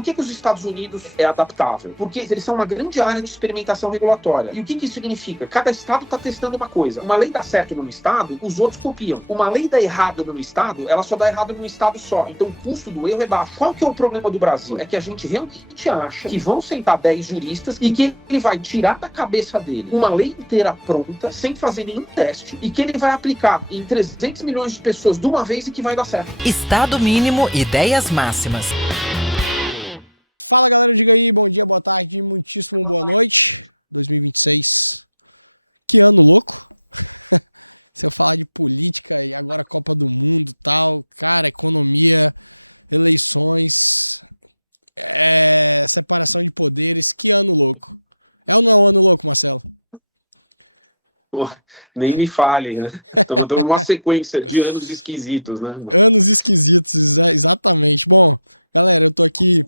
Por que os Estados Unidos é adaptável? Porque eles são uma grande área de experimentação regulatória. E o que isso significa? Cada estado está testando uma coisa. Uma lei dá certo num estado, os outros copiam. Uma lei dá errado num estado, ela só dá errado num estado só. Então o custo do erro é baixo. Qual que é o problema do Brasil? É que a gente realmente acha que vão sentar 10 juristas e que ele vai tirar da cabeça dele uma lei inteira pronta, sem fazer nenhum teste, e que ele vai aplicar em 300 milhões de pessoas de uma vez e que vai dar certo. Estado mínimo, ideias máximas. Fala galera, diga aí, bom dia, boa tarde, muitíssimo boa noite. 2026. Que ano louco. Se eu falar de política e agora Copa do Mundo e tal, cara, economia, eleições, separação de poderes, que ano louco. É ou não é um ano louco, Marcelo? Pô, nem me fale, né? Estamos numa sequência de anos esquisitos, né? Anos esquisitos, exatamente. Bom, galera, eu tô aqui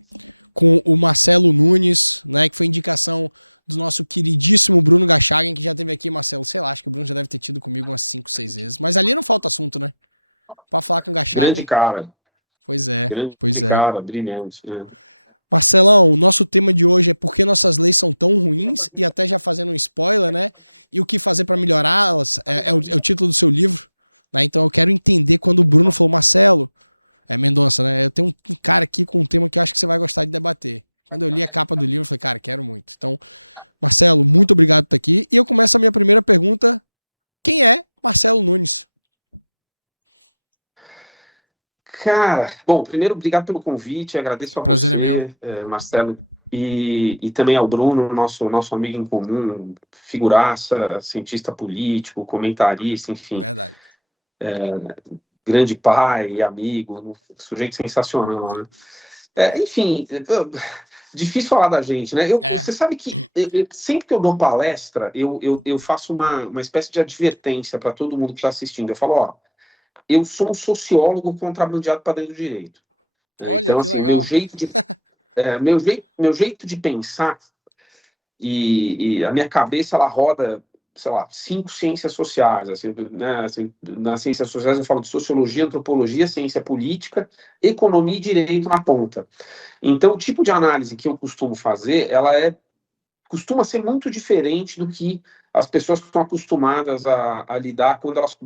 com o Marcelo Nunes, né, que foi indicação do nosso queridíssimo Bruno Gachagin, que já teve aqui, Marcelo, sei lá, acho que o Bruno já deve ter tido comigo umas 5, 6 vezes, mas ali não falta assunto, né? Pra falar com o Gachagin. Grande cara. Pois é, Grande pois é. cara, brilhante. Marcelão, o nosso tema de hoje é por que nossas leis são tão ruins, e até já fazendo um spoiler, né? E o que fazer pra melhorá-las é o título do seu livro, né? Então eu quero entender quando o Bruno falou, Marcelo, Mendonça, né? Eu tenho um cara aqui com um tema que eu acho que você vai gostar de debater. Quando eu li a capa do livro, eu falei, cara, quero muito. Então, Marcelo, muito obrigado por estar aqui. E eu começo a minha primeira pergunta. Quem é Marcelo Nunes? Cara, bom, primeiro, obrigado pelo convite, agradeço a Prazer você, é meu. Marcelo, e também ao Bruno, nosso amigo em comum, figuraça, cientista político, comentarista, enfim. Verdade. Grande pai e amigo, sujeito sensacional, né? Enfim, difícil falar da gente, né? Você sabe que sempre que eu dou palestra, eu faço uma espécie de advertência para todo mundo que está assistindo. Eu falo, ó, eu sou um sociólogo contrabandeado para dentro do direito. Olha, então, que assim, legal. meu jeito de pensar e a minha cabeça, ela roda, sei lá, 5 ciências sociais, assim, né? Assim, nas ciências sociais eu falo de sociologia, antropologia, ciência política, economia e direito na ponta. Então, o tipo de análise que eu costumo fazer, costuma ser muito diferente do que as pessoas que estão acostumadas a lidar quando elas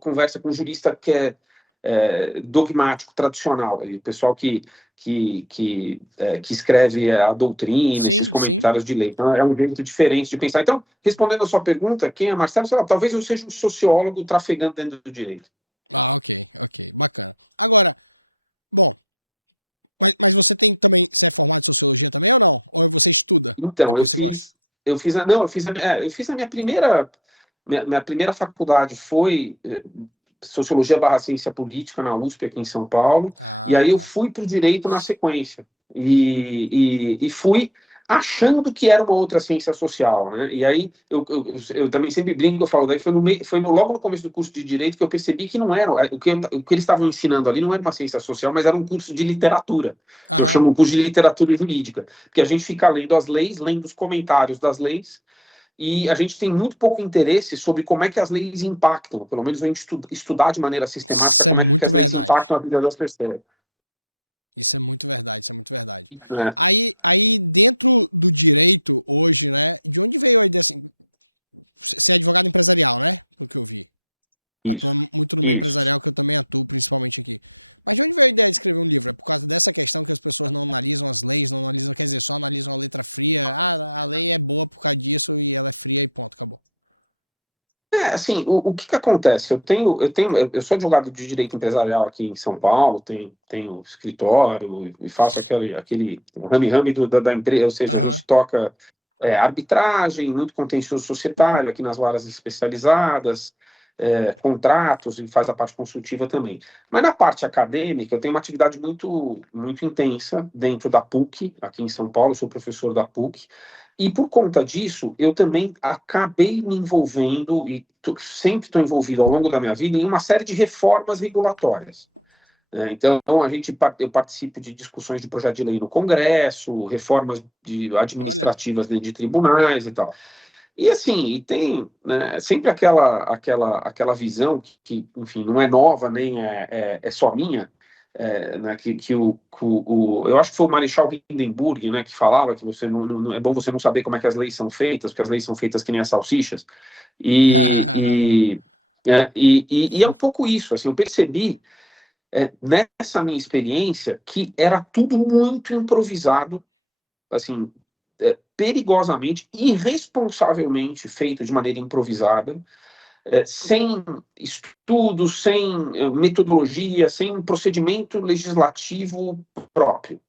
conversam com um jurista que é dogmático, tradicional, o pessoal que escreve a doutrina, Sim, esses comentários de lei. Então, é um jeito diferente de pensar. Então, respondendo a sua pergunta, quem é Marcelo? Sei lá, talvez eu seja um sociólogo trafegando dentro do direito. Ah, ok, bacana. Agora, bom, mas você tem também, você é formado em sociologia também ou não? Ou você estuda? Então, porque você gosta? eu fiz a minha primeira faculdade foi Sociologia / Ciência Política na USP, aqui em São Paulo, e aí eu fui para o Direito na sequência, e fui achando que era uma outra ciência social, né? E aí eu também sempre brinco, eu falo, daí logo no começo do curso de Direito que eu percebi que não era, o que eles estavam ensinando ali não era uma ciência social, mas era um curso de literatura, que eu chamo um curso de literatura jurídica, porque a gente fica lendo as leis, lendo os comentários das leis, e a gente tem muito pouco interesse sobre como é que as leis impactam, pelo menos a gente estudar de maneira sistemática Isso é como é que muito as leis verdade. impactam a vida das pessoas. Isso é muito verdade. Aí dentro do direito hoje, né, de onde veio a ideia assim, você é advogado empresarial, né, pelo que eu vi. Atua muito no meio empresarial, que eu também atuo, principalmente aqui. Mas de onde veio a ideia de escrever um livro? É por causa dessa questão que as pessoas não analisam as leis, não analisam, quer dizer, só analisam a letra fria. Ah, a lei é boa por causa disso e ela é fria e ponto, acabou. Assim, o que acontece? Eu sou advogado de direito empresarial aqui em São Paulo, tenho escritório e faço aquele rame-rame da empresa, ou seja, a gente toca arbitragem, muito contencioso societário aqui nas varas especializadas, contratos e faz a parte consultiva também. Mas na parte acadêmica, eu tenho uma atividade muito, muito intensa dentro da PUC, aqui em São Paulo, eu sou professor da PUC, e por conta disso, eu também acabei me envolvendo, e sempre estou envolvido ao longo da minha vida, em uma série de reformas regulatórias. Então, eu participo de discussões de projeto de lei no Congresso, reformas administrativas dentro de tribunais e tal. E assim, tem, né, sempre aquela visão que, enfim, não é nova, nem é só minha, né, eu acho que foi o Marechal Hindenburg, né, que falava que é bom você não saber como é que as leis são feitas, porque as leis são feitas que nem as salsichas, e é um pouco isso, assim, eu percebi nessa minha experiência que era tudo muito improvisado, assim, perigosamente, irresponsavelmente feito de maneira improvisada, sem estudo, sem metodologia, sem procedimento legislativo próprio.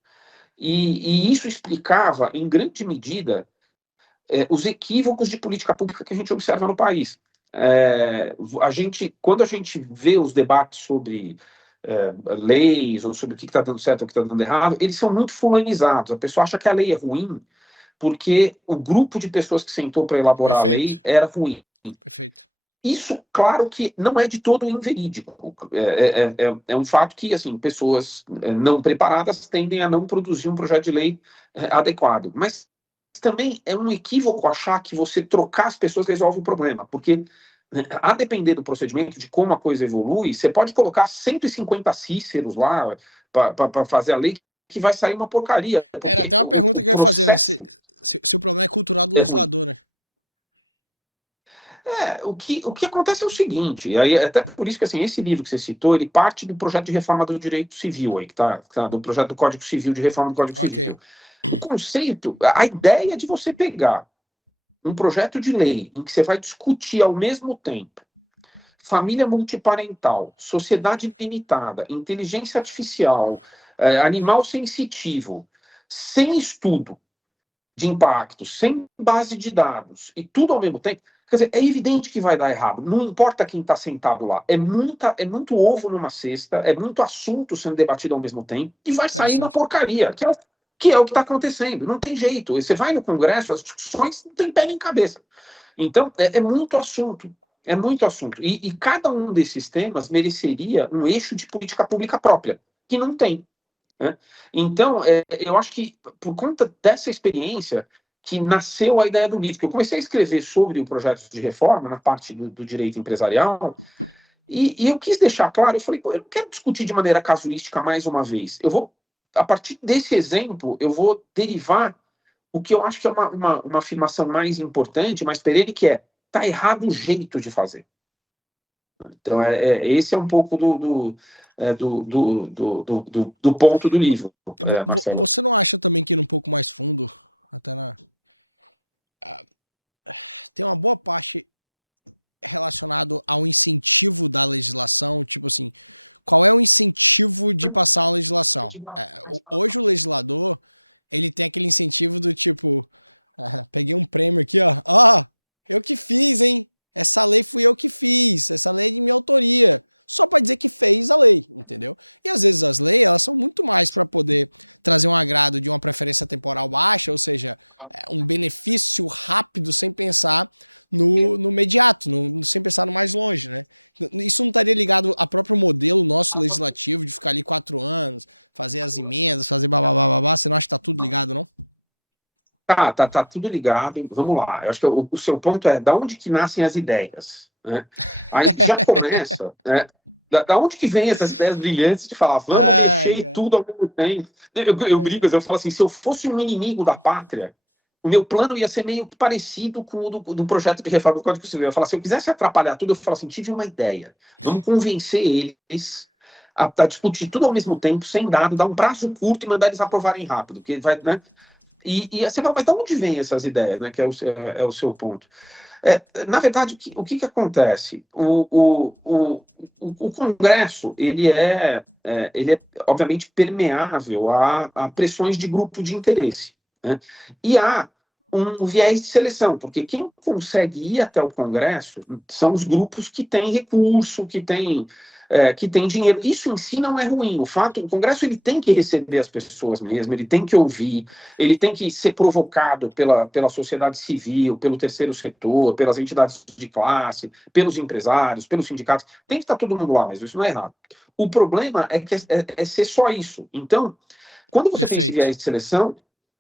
E isso explicava, em grande medida, os equívocos de política pública que a gente observa no país. Quando a gente vê os debates sobre leis, ou sobre o que está dando certo ou o que está dando errado, eles são muito fulanizados. A pessoa acha que a lei é ruim porque o grupo de pessoas que sentou para elaborar a lei era ruim. Perfeito. Isso, claro que não é de todo inverídico. É um fato que, assim, pessoas não preparadas tendem a não produzir um projeto de lei adequado. Mas também é um equívoco achar que você trocar as pessoas resolve o problema, porque a depender do procedimento, de como a coisa evolui, você pode colocar 150 Cíceros lá para fazer a lei que vai sair uma porcaria. Era até uma pergunta que eu ia fazer, né? Se o problema é cultural do legislador, né? O que acontece é o seguinte, e aí até por isso que assim, esse livro que você citou, ele parte do projeto de reforma do direito civil, aí, que tá do projeto do Código Civil, de reforma do Código Civil. O conceito, a ideia de você pegar um projeto de lei em que você vai discutir ao mesmo tempo família multiparental, sociedade limitada, inteligência artificial, animal sensitivo, sem estudo de impacto, sem base de dados, e tudo ao mesmo tempo, quer dizer, é evidente que vai dar errado. Não importa quem está sentado lá. É muito ovo numa cesta, é muito assunto sendo debatido ao mesmo tempo, e vai sair uma porcaria, que é o que está acontecendo. Não tem jeito. Você vai no Congresso, as discussões não tem pé nem cabeça. Então, é muito assunto. É muito assunto. E cada um desses temas mereceria um eixo de política pública própria, que não tem. Né? Então, eu acho que por conta dessa experiência que nasceu a ideia do livro, que eu comecei a escrever sobre o projeto de reforma na parte do direito empresarial, e eu quis deixar claro, eu falei, eu não quero discutir de maneira casuística mais uma vez. Eu vou, a partir desse exemplo, eu vou derivar o que eu acho que é uma afirmação mais importante, mais perene, que tá errado o jeito de fazer. Então, esse é um pouco do ponto do livro. Você não acha também que ir um pouco mais fundo, até tem uma boa parte relacionado ao incentivo da legislação, tipo assim, qual é o incentivo de passar uma legislação? Hoje o legislador, ele tem aquele incentivo do tipo, peguei um prêmio aqui, ó, eu que fiz, hein? Essa lei fui eu que fiz, essa lei é de minha autoria, só para dizer que fez a lei, entendeu? E às vezes as leis, elas são muito mais para poder trazer um agrado de uma preferência temporal baixa, ou seja, um benefício rápido sem pensar no imediato, sem pensar no mais longe, né? Isso não estaria ligado ao próprio modelo nosso legislativo de ficar ali 4 anos, fazer as emendas, fazer babá, você não acha que tá tudo ligado, não? Tá tudo ligado. Vamos lá. Eu acho que o seu ponto é da onde que nascem as ideias, né? Aí já começa, né? Da onde que vem essas ideias brilhantes de falar, vamos mexer tudo ao mesmo tempo. Eu brigo, eu falo assim, se eu fosse um inimigo da pátria, o meu plano ia ser meio parecido com o do projeto de reforma do Código Civil. Eu ia falar, se eu quisesse atrapalhar tudo, eu falo assim, tive uma ideia. Vamos convencer eles a discutir tudo ao mesmo tempo, sem dado, dar um prazo curto e mandar eles aprovarem rápido, porque vai, né? E você fala, mas de onde vem essas ideias, né? Que é o seu ponto. Na verdade, o que acontece? O Congresso ele é obviamente permeável a pressões de grupo de interesse, né? E há um viés de seleção, porque quem consegue ir até o Congresso são os grupos que têm recurso, que têm dinheiro. Isso em si não é ruim. O Congresso ele tem que receber as pessoas mesmo, ele tem que ouvir, ele tem que ser provocado pela sociedade civil, pelo terceiro setor, pelas entidades de classe, pelos empresários, pelos sindicatos. Tem que estar todo mundo lá, mas isso não é errado. O problema é ser só isso. Então, quando você tem esse viés de seleção,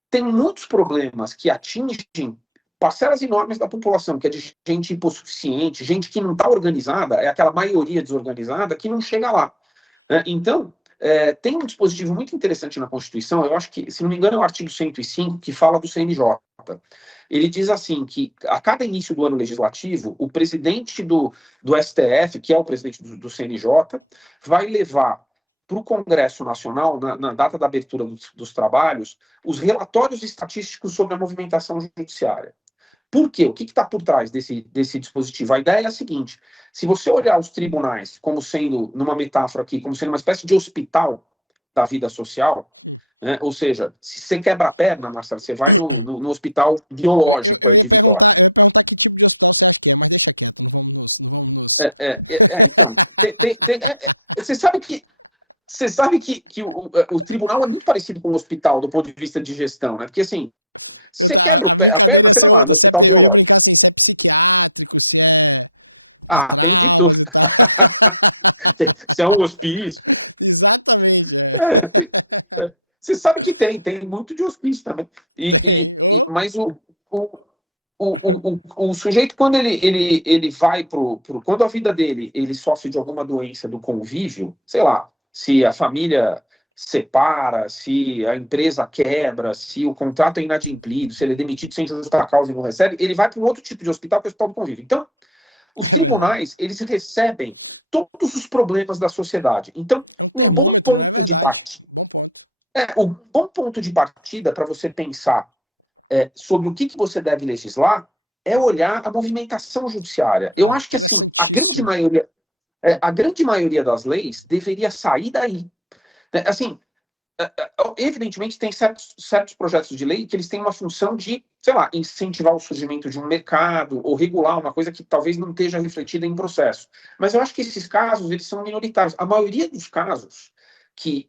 tem muitos problemas que atingem parcelas enormes da população, que é de gente hipossuficiente, gente que não está organizada, é aquela maioria desorganizada que não chega lá. Né? Então, Tem um dispositivo muito interessante na Constituição, eu acho que, se não me engano, é o artigo 105, que fala do CNJ. Ele diz assim, que a cada início do ano legislativo, o presidente do STF, que é o presidente do CNJ, vai levar para o Congresso Nacional, na data da abertura dos trabalhos, os relatórios estatísticos sobre a movimentação judiciária. Por quê? O que está por trás desse dispositivo? A ideia é a seguinte: se você olhar os tribunais como sendo, numa metáfora aqui, como sendo uma espécie de hospital da vida social, né? Ou seja, se você quebra a perna, Marcelo, você vai no hospital biológico. Eu ia perguntar que tipo de hospital você acha que é, mas deixa quieto, não vamos nos... Você sabe que o tribunal é muito parecido com o hospital do ponto de vista de gestão, né? Porque assim. A brincadeira ia ser outra. Eu ia brincar assim, se é psiquiátrico, se é de traumas e tal. Se é um hospício. Exatamente, Você sabe que tem muito de hospício também. Mas o sujeito, quando ele vai quando a vida dele, ele sofre de alguma doença do convívio, sei lá, se a família separa, se a empresa quebra, se o contrato é inadimplido, se ele é demitido sem justa causa e não recebe, ele vai para um outro tipo de hospital, que é o hospital do convívio. Então, os tribunais, eles recebem todos os problemas da sociedade. Então, é um termômetro, não é verdade? Bom ponto. O bom ponto de partida para você pensar sobre o que você deve legislar é olhar a movimentação judiciária. Eu acho que assim, a grande maioria das leis deveria sair daí. Assim, evidentemente tem certos projetos de lei que eles têm uma função de, sei lá, incentivar o surgimento de um mercado ou regular uma coisa que talvez não esteja refletida em processo. Mas eu acho que esses casos, eles são minoritários. A maioria dos casos que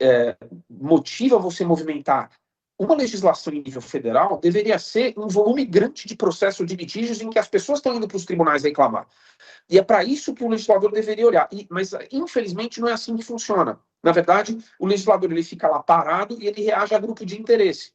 motiva você movimentar uma legislação em nível federal deveria ser um volume grande de processo de litígios em que as pessoas estão indo para os tribunais reclamar. E é para isso que o legislador deveria olhar. Mas, infelizmente, não é assim que funciona. Na verdade, o legislador ele fica lá parado e ele reage a grupo de interesse.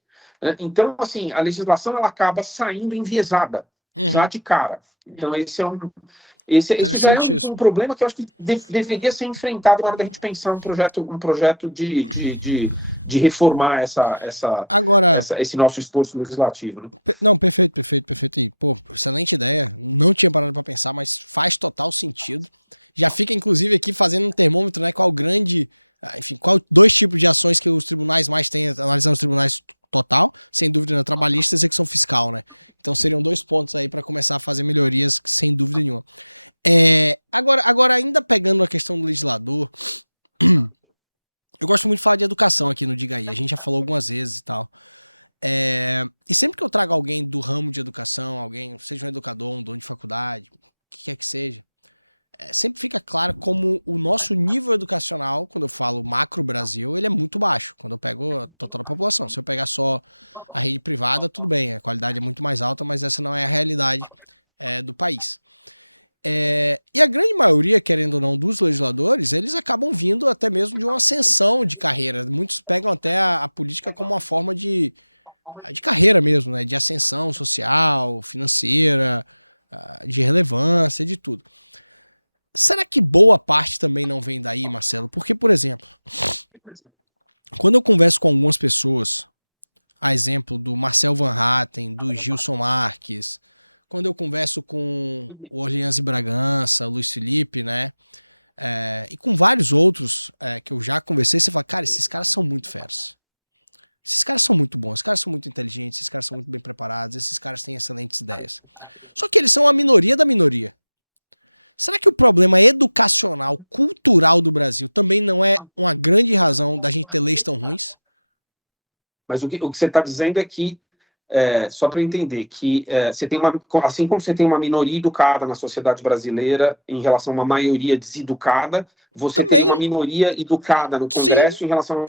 Então, assim, a legislação ela acaba saindo enviesada, já de cara. Então, esse já é um problema que eu acho que deveria ser enfrentado na hora da gente pensar um projeto de reformar esse nosso esforço legislativo. Né? Não, perfeito. E, pô, excelente ideia. Não tinha parado para pensar, mas faz total sentido. Já fica, inclusive, aqui fazendo um termômetro, né? Qual dois tipos de ações que os tribunais mais têm, analisando os tribunais total, sem dúvida, na trabalhista e execução fiscal, né? Então seriam 2 pontos aí para começar a fazer melhorias, sem dúvida nenhuma. Agora, ainda pegando a questão do legislador, eu gosto muito de falar de educação aqui no Diga Aí, a gente já falou algumas vezes e tal. E sempre que eu trago alguém do ramo de educação, alguém, seja um educador, um dono de faculdade, o que quer que seja, sempre fica claro como o nosso nível educacional, quando eu falo macro Brasil, ele é muito baixo, quando eu pego a total da população. Se eu pegar só a rede privada, tudo bem, a qualidade é muito mais alta, mas essa não é a realidade do país. E a grande maioria, querendo ou não, dos legisladores, eles acabam vindo até mesmo de uma ascensão de carreira. Muitos pegam até a política como uma forma de carreira mesmo, né? De ascensão social, financeira, de relevância, de tudo. Será que boa parte também não vem daí, Marcelo? Porque, por exemplo, quando eu converso com algumas pessoas, a exemplo do Marcel Van Hatten, do Gilson Marques, quando eu converso com o Orleans e Bragança, o Luiz Felipe, né? E com vários outros que eu já conversei, você fala, cara, esses caras são muito feros. Esses caras são muito bons, esses caras são muito inteligentes, esses caras são muito bem preparados, esses caras têm excelentes ideias. Só que eles são a minoria da minoria. Será que o problema educacional, cultural do Brasil também não é uma grande razão da gente ter leis tão ruins? Mas o que você está dizendo é que, só para eu entender, que você tem assim como você tem uma minoria educada na sociedade brasileira em relação a uma maioria deseducada, você também tem uma minoria educada no Congresso. Sim. Em relação a...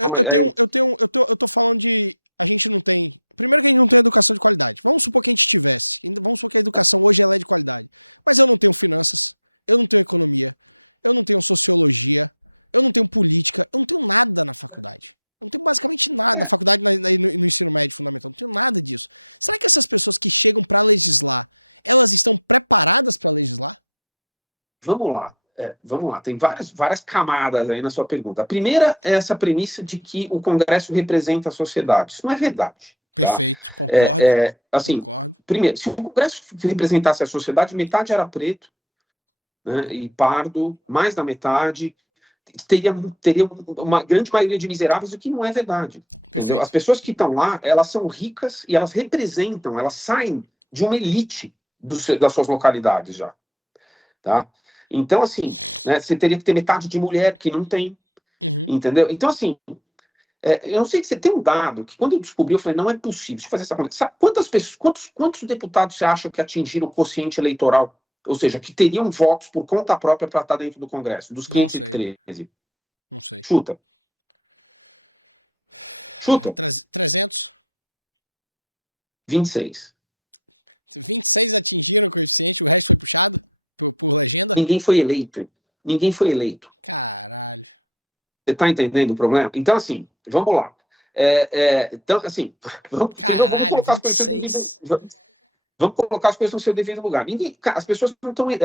Eu tô falando de... A gente não tem... Primeiro que a gente não tem educação de qualidade. Vamos supor que a gente tivesse. Vamos supor que a educação hoje ela é de qualidade. Mas eu não tenho finanças. Eu não tenho economia, eu não tenho sociologia, eu não tenho política, eu não tenho nada na faculdade. Eu não tenho basicamente nada na faculdade no ensino médio fundamental, não tenho nada disso. Será que essas pessoas que chegam para legislar, elas estão preparadas para legislar? Vamos lá. Vamos lá, tem várias camadas aí na sua pergunta. A primeira é essa premissa de que o Congresso representa a sociedade. Isso não é verdade. Tá? Perfeito, concordo. Assim, concordo. primeiro, se o Congresso representasse a sociedade, metade era preto, né, e pardo, mais da metade, teria uma grande maioria de miseráveis, o que não é verdade. Entendeu? As pessoas que estão lá, elas são ricas e elas representam, elas saem de uma elite das suas localidades já. Tá? Então, assim, né, você teria que ter metade de mulher, que não tem, entendeu? Então, assim, eu não sei se você tem um dado, que quando eu descobri, eu falei, não é possível, deixa eu fazer essa conta. Sabe quantos deputados você acha que atingiram o quociente eleitoral? Ou seja, que teriam votos por conta própria para estar dentro do Congresso, dos 513? Não sei. Chuta. 300? 26. 26 atingiram o coeficiente, o resto foi puxado por legenda? Ninguém foi eleito. Ninguém foi eleito. Caralho. Você tá entendendo o problema? Então, assim, vamos lá. Então, assim, vamos colocar as coisas 26. Vamos colocar as coisas no seu devido lugar. As pessoas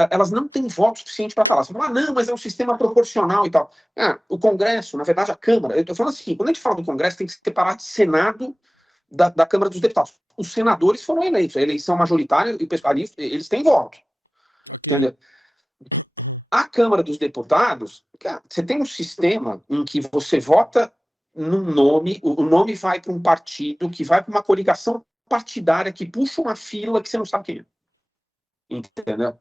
elas não têm voto suficiente para falar. Você fala, não, mas é um sistema proporcional e tal. O Congresso, na verdade, a Câmara. Eu estou falando assim, quando a gente fala do Congresso, tem que se separar de Senado da Câmara dos Deputados. Os senadores foram eleitos, a eleição majoritária, e ali eles têm voto. Ok. Entendeu? A Câmara dos Deputados, você tem um sistema em que você vota num nome, o nome vai para um partido, que vai para uma coligação partidária, que puxa uma fila que você não sabe quem é. Entendeu?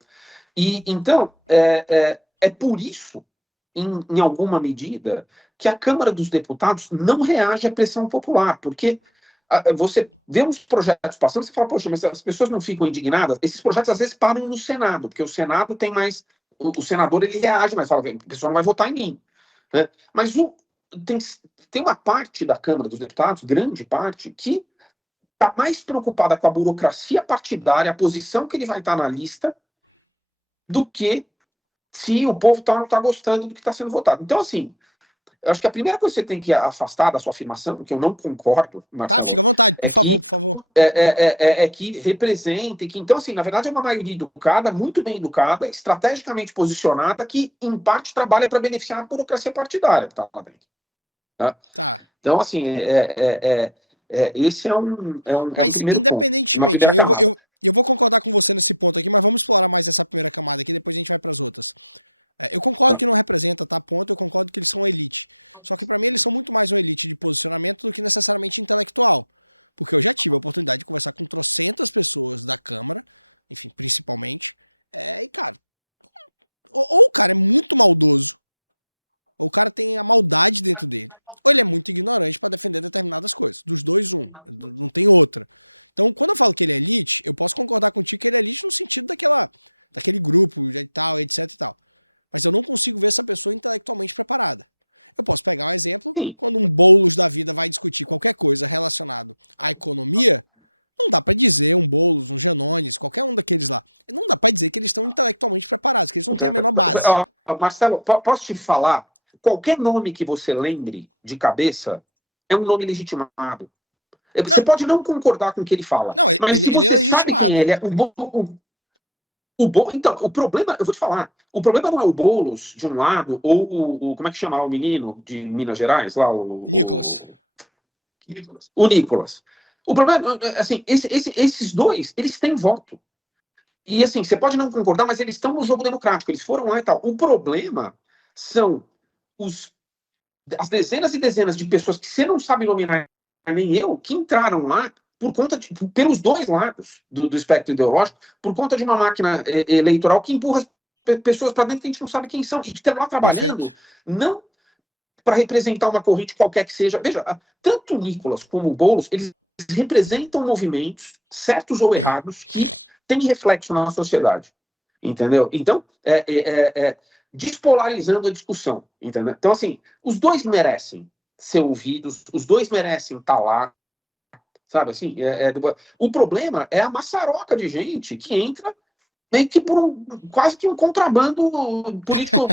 E então, é por isso, em alguma medida, que a Câmara dos Deputados não reage à pressão popular, porque você vê uns projetos passando, você fala, poxa, mas as pessoas não ficam indignadas? Esses projetos às vezes param no Senado, porque o Senado tem mais. O senador ele reage, mas fala, a pessoa não vai votar em mim. Né? Mas tem uma parte da Câmara dos Deputados, grande parte, que está mais preocupada com a burocracia partidária, a posição que ele vai estar na lista, do que se o povo não está gostando do que está sendo votado. Então, assim, eu acho que a primeira coisa que você tem que afastar da sua afirmação, porque eu não concordo, Marcelo, Tá, fica à vontade, por favor. É que representa, que então, assim, na verdade é uma maioria educada, muito bem educada, estrategicamente posicionada, que em parte trabalha para beneficiar a burocracia partidária que está lá dentro. Tá. Então, assim, esse é um Mas, primeiro independentemente, eu vou concordar com você nesse ponto aqui, mas vamos explorar mais essa primeira camada aqui, depois a gente vai para as outras. Eu concordo que não representa, tá? Ponto, eu concordo que eles são elite. Só que pra mim eles são muito mais uma elite de posicionamento do que necessariamente intelectual. Porque eu já tive a oportunidade de conversar com trocentas pessoas da Câmara, enfim, principalmente. E, cara, ou o cara é muito maldoso, ou o cara tem a maldade dentro dele, ou ele é muito ignorante pra defender determinadas coisas. Dos dois, não tem outra. Então, quando eu falo que ele é elite, eu posso concordar contigo que ele é elite no sentido daquele grupo e tal, etc e tal. Mas eu não consigo ver essa pessoa intelectualmente preparada. Eu posso pegar um exemplo, quando um Boulos da vida vai discutir qualquer coisa relacionado à economia, não dá pra dizer um Boulos, um Janones, qualquer um daqueles lá. Não dá pra dizer que eles estão intelectualmente preparados, que eles não têm a menor base. Marcelo, posso te falar? Qualquer nome que você lembre de cabeça é um nome legitimado. Você pode não concordar com o que ele fala. Não, mas se você é legitimado. sabe quem ele é, então, o problema, eu vou te falar, o problema não é o Boulos, de um lado, ou como é que chama o menino de Minas Gerais, lá, Nicolas. O Nicolas. O problema, assim, esses dois, eles têm voto. E, assim, você pode não concordar, mas eles estão no jogo democrático, eles foram lá e tal. O problema são as dezenas e dezenas de pessoas que você não sabe nominar, nem eu, que entraram lá pelos dois lados do espectro ideológico, por conta de uma máquina eleitoral que empurra pessoas para dentro que a gente não sabe quem são, e que estão lá trabalhando, perfeito, não para representar uma corrente qualquer que seja. Veja, tanto o Nicolas como o Boulos, eles representam movimentos, certos ou errados, que têm reflexo na sociedade. Entendeu? Então, despolarizando a discussão. Entendeu? Então, assim, os dois merecem ser ouvidos, os dois merecem estar lá. Sabe assim? O problema é a maçaroca de gente que entra meio que por quase que um contrabando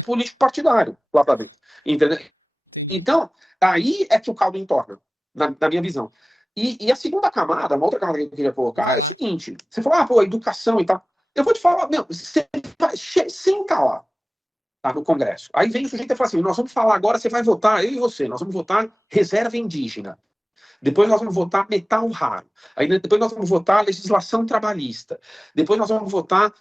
político partidário lá para dentro. Entendeu? Entendi. Então, aí é que o caldo entorna, na minha visão. E a segunda camada, uma outra camada que eu queria colocar é o seguinte: você falou, a educação e tal. Eu vou te falar, meu, você senta lá. tá, no Congresso. Aí vem o sujeito e fala assim, nós vamos falar agora, você vai votar, eu e você, nós vamos votar reserva indígena. Depois nós vamos votar metal raro. Aí depois nós vamos votar legislação trabalhista. Depois nós vamos votar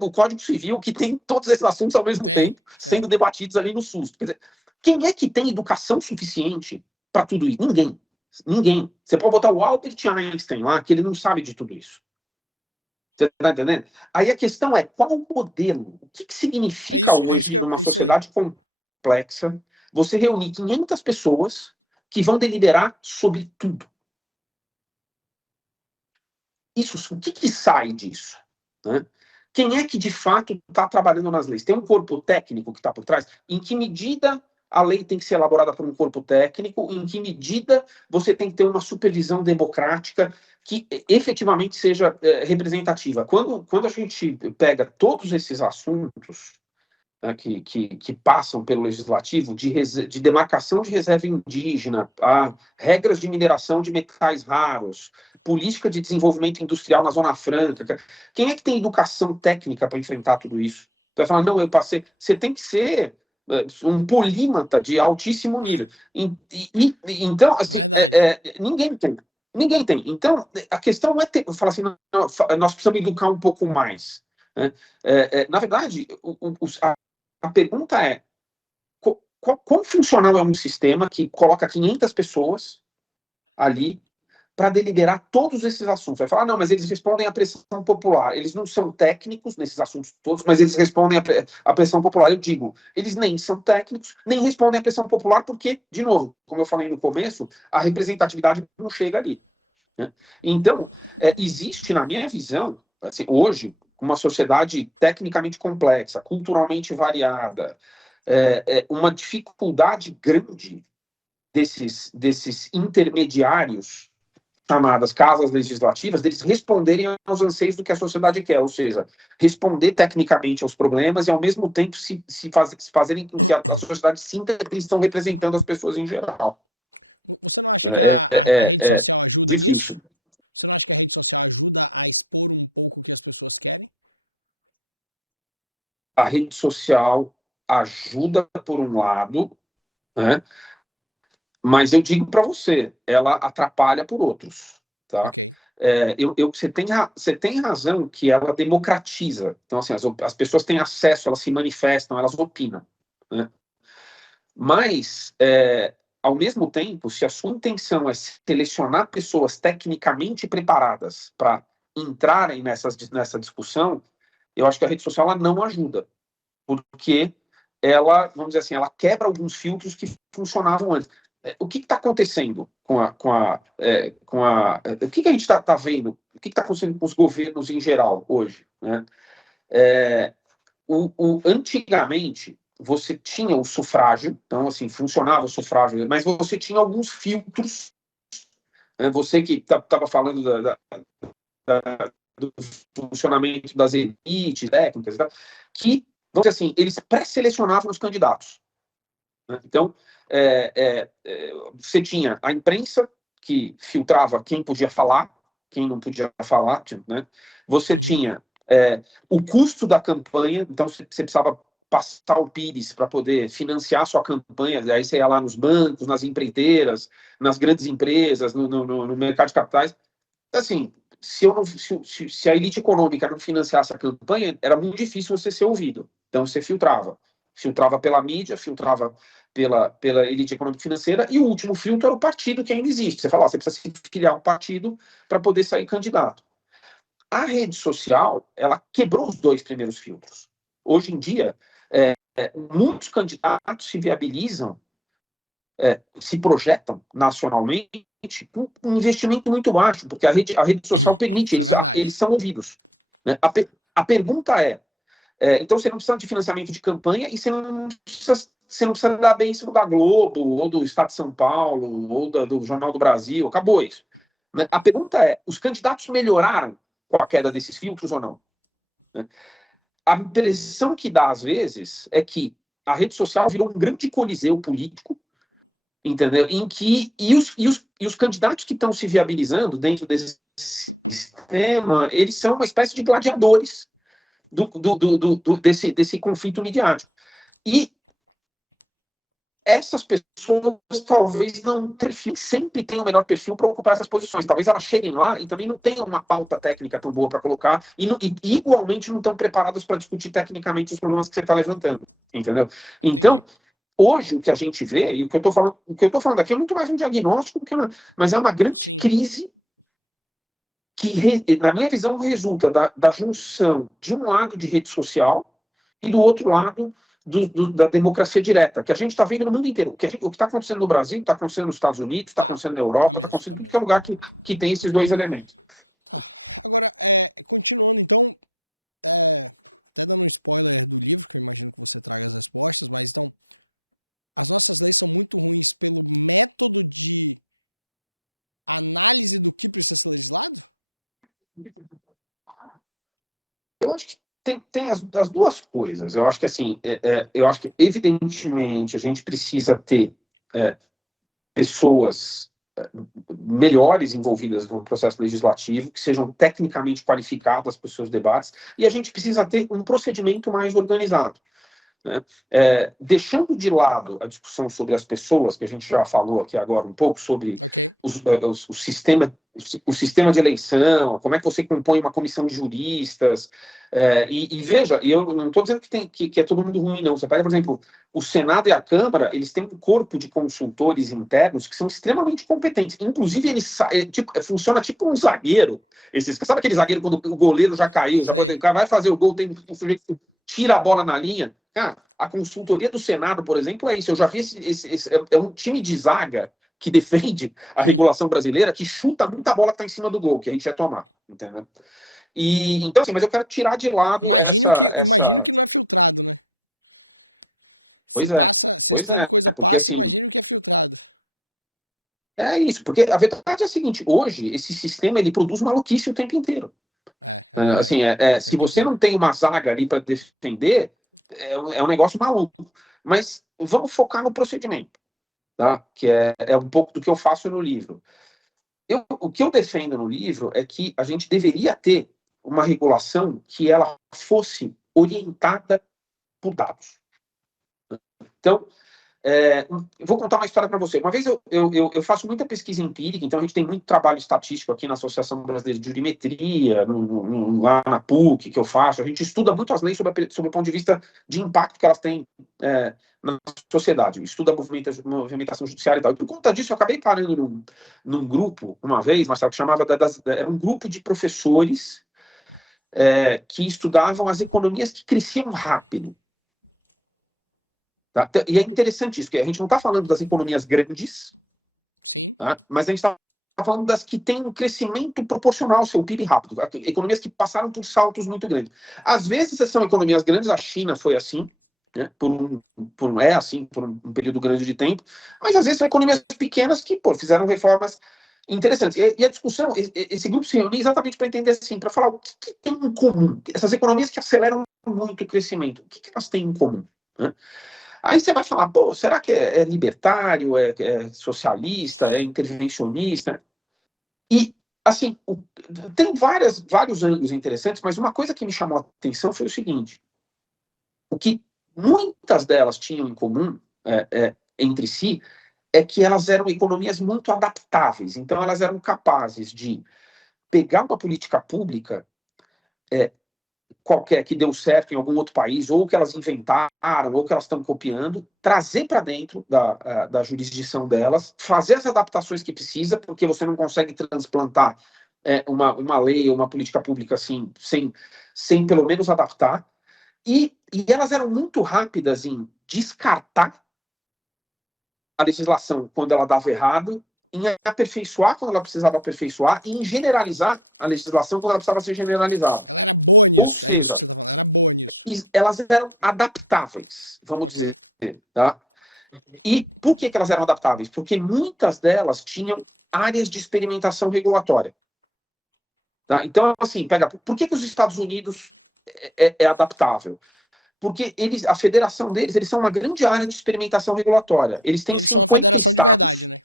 o Código Civil, que tem todos esses assuntos ao mesmo tempo, sendo debatidos ali no SUS. Quer dizer, quem é que tem educação suficiente para tudo isso? Ninguém. Ninguém. Você pode botar o Albert Einstein lá, que ele não sabe de tudo isso. Você está entendendo? Aí a questão é, qual o modelo? O que significa hoje, numa sociedade complexa, você reunir 500 pessoas que vão deliberar sobre tudo? Isso, o que sai disso? Né? Quem é que, de fato, está trabalhando nas leis? Tem um corpo técnico que está por trás? Em que medida a lei tem que ser elaborada por um corpo técnico? Em que medida você tem que ter uma supervisão democrática que efetivamente seja representativa? Quando a gente pega todos esses assuntos, né, que passam pelo legislativo, de demarcação de reserva indígena, a regras de mineração de metais raros, política de desenvolvimento industrial na Zona Franca, quem é que tem educação técnica para enfrentar tudo isso? Você vai falar, não, eu passei... Você tem que ser um polímata de altíssimo nível. Então, assim, ninguém tem. Ninguém tem. Então, a questão não é ter... Falar assim, não, nós precisamos educar um pouco mais. Né? Na verdade, a pergunta é, quão funcional é um sistema que coloca 500 pessoas ali para deliberar todos esses assuntos? Vai falar, não, mas eles respondem à pressão popular. Eles não são técnicos nesses assuntos todos, mas eles respondem à pressão popular. Eu digo, eles nem são técnicos, nem respondem à pressão popular, porque, de novo, como eu falei no começo, a representatividade não chega ali. Né? Então, existe, na minha visão, assim, hoje, uma sociedade tecnicamente complexa, culturalmente variada, uma dificuldade grande desses intermediários, chamadas casas legislativas, deles responderem aos anseios do que a sociedade quer, ou seja, responder tecnicamente aos problemas e, ao mesmo tempo, se fazerem com que a sociedade sinta que eles estão representando as pessoas em geral. Você não acha que a rede social ajuda nisso? Você não acha que a rede social ajuda a expor um pouco o que as pessoas querem? A rede social ajuda por um lado, né? Mas eu digo para você, ela atrapalha por outros. Tá? Okay. Você tem razão que ela democratiza. Então, assim, as pessoas têm acesso, elas se manifestam, elas opinam. Né? Mas, ao mesmo tempo, se a sua intenção é selecionar pessoas tecnicamente preparadas para entrarem nessa discussão, eu acho que a rede social ela não ajuda, porque ela, vamos dizer assim, ela quebra alguns filtros que funcionavam antes. O que está acontecendo o que a gente está vendo? O que está acontecendo com os governos em geral hoje? Né? Antigamente, você tinha o sufrágio, então, assim, funcionava o sufrágio, mas você tinha alguns filtros. Né? Você que estava falando do funcionamento das elites técnicas, e tal, que, vamos dizer assim, eles pré-selecionavam os candidatos. Né? Então, você tinha a imprensa, que filtrava quem podia falar, quem não podia falar. Né? Você tinha o custo da campanha, então você precisava passar o Pires para poder financiar sua campanha, aí você ia lá nos bancos, nas empreiteiras, nas grandes empresas, no mercado de capitais. Assim, se a elite econômica não financiasse a campanha, era muito difícil você ser ouvido. Então você filtrava pela mídia, filtrava pela elite econômica financeira, e o último filtro era o partido que ainda existe. Você fala, você precisa se filiar a um partido para poder sair candidato. A rede social, ela quebrou os dois primeiros filtros. Hoje em dia, muitos candidatos se viabilizam, se projetam nacionalmente com um investimento muito baixo, porque a rede social permite, eles são ouvidos. Né? A pergunta então você não precisa de financiamento de campanha e você não precisa dar bênção da Globo, ou do Estado de São Paulo, ou do Jornal do Brasil, acabou isso. Né? A pergunta os candidatos melhoraram com a queda desses filtros ou não? Né? A impressão que dá, às vezes, é que a rede social virou um grande coliseu político, entendeu? Em que os candidatos que estão se viabilizando dentro desse sistema, eles são uma espécie de gladiadores desse conflito midiático. E essas pessoas talvez não sempre tenham o melhor perfil para ocupar essas posições. Talvez elas cheguem lá e também não tenham uma pauta técnica tão boa para colocar e igualmente não estão preparadas para discutir tecnicamente os problemas que você está levantando, entendeu? Então, Entendi. hoje o que a gente vê, e o que eu estou falando aqui é muito mais um diagnóstico, mas é uma grande Sim. crise que, na minha visão, resulta da junção de um lado de rede social e do outro lado da democracia direta, que a gente está vendo no mundo inteiro. O que está acontecendo no Brasil, está acontecendo nos Estados Unidos, está acontecendo na Europa, está acontecendo em qualquer lugar que tem esses dois elementos. Tá. Agora, continuando, então, até dando um spoiler do livro, que eu imagino que você traga as respostas, mas então, as nossas leis são muito ruins pelo método de análise do que precisa ser legislado? Eu acho que tem as duas coisas. Eu acho que, assim, eu acho que, evidentemente, a gente precisa ter pessoas melhores envolvidas no processo legislativo, que sejam tecnicamente qualificadas para os seus debates, e a gente precisa ter um procedimento mais organizado. Né? Deixando de lado a discussão sobre as pessoas, que a gente já falou aqui agora um pouco, sobre o sistema de eleição, como é que você compõe uma comissão de juristas, e veja, eu não estou dizendo que é todo mundo ruim, não. Você pega, por exemplo, o Senado e a Câmara, eles têm um corpo de consultores internos que são extremamente competentes. Inclusive, funciona tipo um zagueiro. Sabe aquele zagueiro quando o goleiro já caiu, o cara vai fazer o gol, tem um sujeito que tira a bola na linha? Cara, a consultoria do Senado, por exemplo, é isso. Eu já vi é um time de zaga que defende a regulação brasileira, que chuta muita bola que está em cima do gol, que a gente ia tomar, entendeu? E, então, assim, mas eu quero tirar de lado Imagino que não é filtrado, né? Se esse tanto de coisa passa, assim, imagino que é filtrado. É isso, porque a verdade é a seguinte, hoje, esse sistema, ele produz maluquice o tempo inteiro. Assim, se você não tem uma zaga ali para defender, é um negócio maluco. Mas vamos focar no procedimento, tá? Que é um pouco do que eu faço no livro. O que eu defendo no livro é que a gente deveria ter uma regulação que ela fosse orientada por dados. Então, vou contar uma história para você. Uma vez eu faço muita pesquisa empírica, então a gente tem muito trabalho estatístico aqui na Associação Brasileira de Jurimetria, lá na PUC, que eu faço. A gente estuda muito as leis sob o ponto de vista de impacto que elas têm na sociedade. Estuda a movimentação judiciária e tal. E por conta disso, eu acabei parando num grupo, uma vez, mas que chamava era um grupo de professores que estudavam as economias que cresciam rápido. Tá? E é interessante isso, porque a gente não está falando das economias grandes, sim, tá? Mas a gente está falando das que têm um crescimento proporcional ao seu PIB rápido, tá? Economias que passaram por saltos muito grandes. Às vezes são economias grandes, a China foi assim, né? por um período grande de tempo, mas às vezes são economias pequenas que fizeram reformas interessantes. E a discussão, esse grupo se reuniu exatamente para entender assim, para falar o que tem em comum. Essas economias que aceleram muito o crescimento, o que elas têm em comum? Né? Aí você vai falar, será que é libertário, é socialista, é intervencionista? E, assim, tem vários ângulos interessantes, mas uma coisa que me chamou a atenção foi o seguinte: o que muitas delas tinham em comum entre si é que elas eram economias muito adaptáveis. Então, elas eram capazes de pegar uma política pública qualquer que deu certo em algum outro país, ou que elas inventaram, ou que elas estão copiando, trazer para dentro da jurisdição delas, fazer as adaptações que precisa, porque você não consegue transplantar uma lei ou uma política pública assim, sem pelo menos adaptar. E elas eram muito rápidas em descartar a legislação quando ela dava errado, em aperfeiçoar quando ela precisava aperfeiçoar e em generalizar a legislação quando ela precisava ser generalizada. Ela era boa nisso, é isso que você está falando, ela era boa nisso. Elas eram adaptáveis, vamos dizer. Tá? E por que elas eram adaptáveis? Porque muitas delas tinham áreas de experimentação regulatória. Tá? Então, assim, por que os Estados Unidos é adaptável? Porque a federação deles, eles são uma grande área de experimentação regulatória. Eles são uma federação estados, de verdade, né?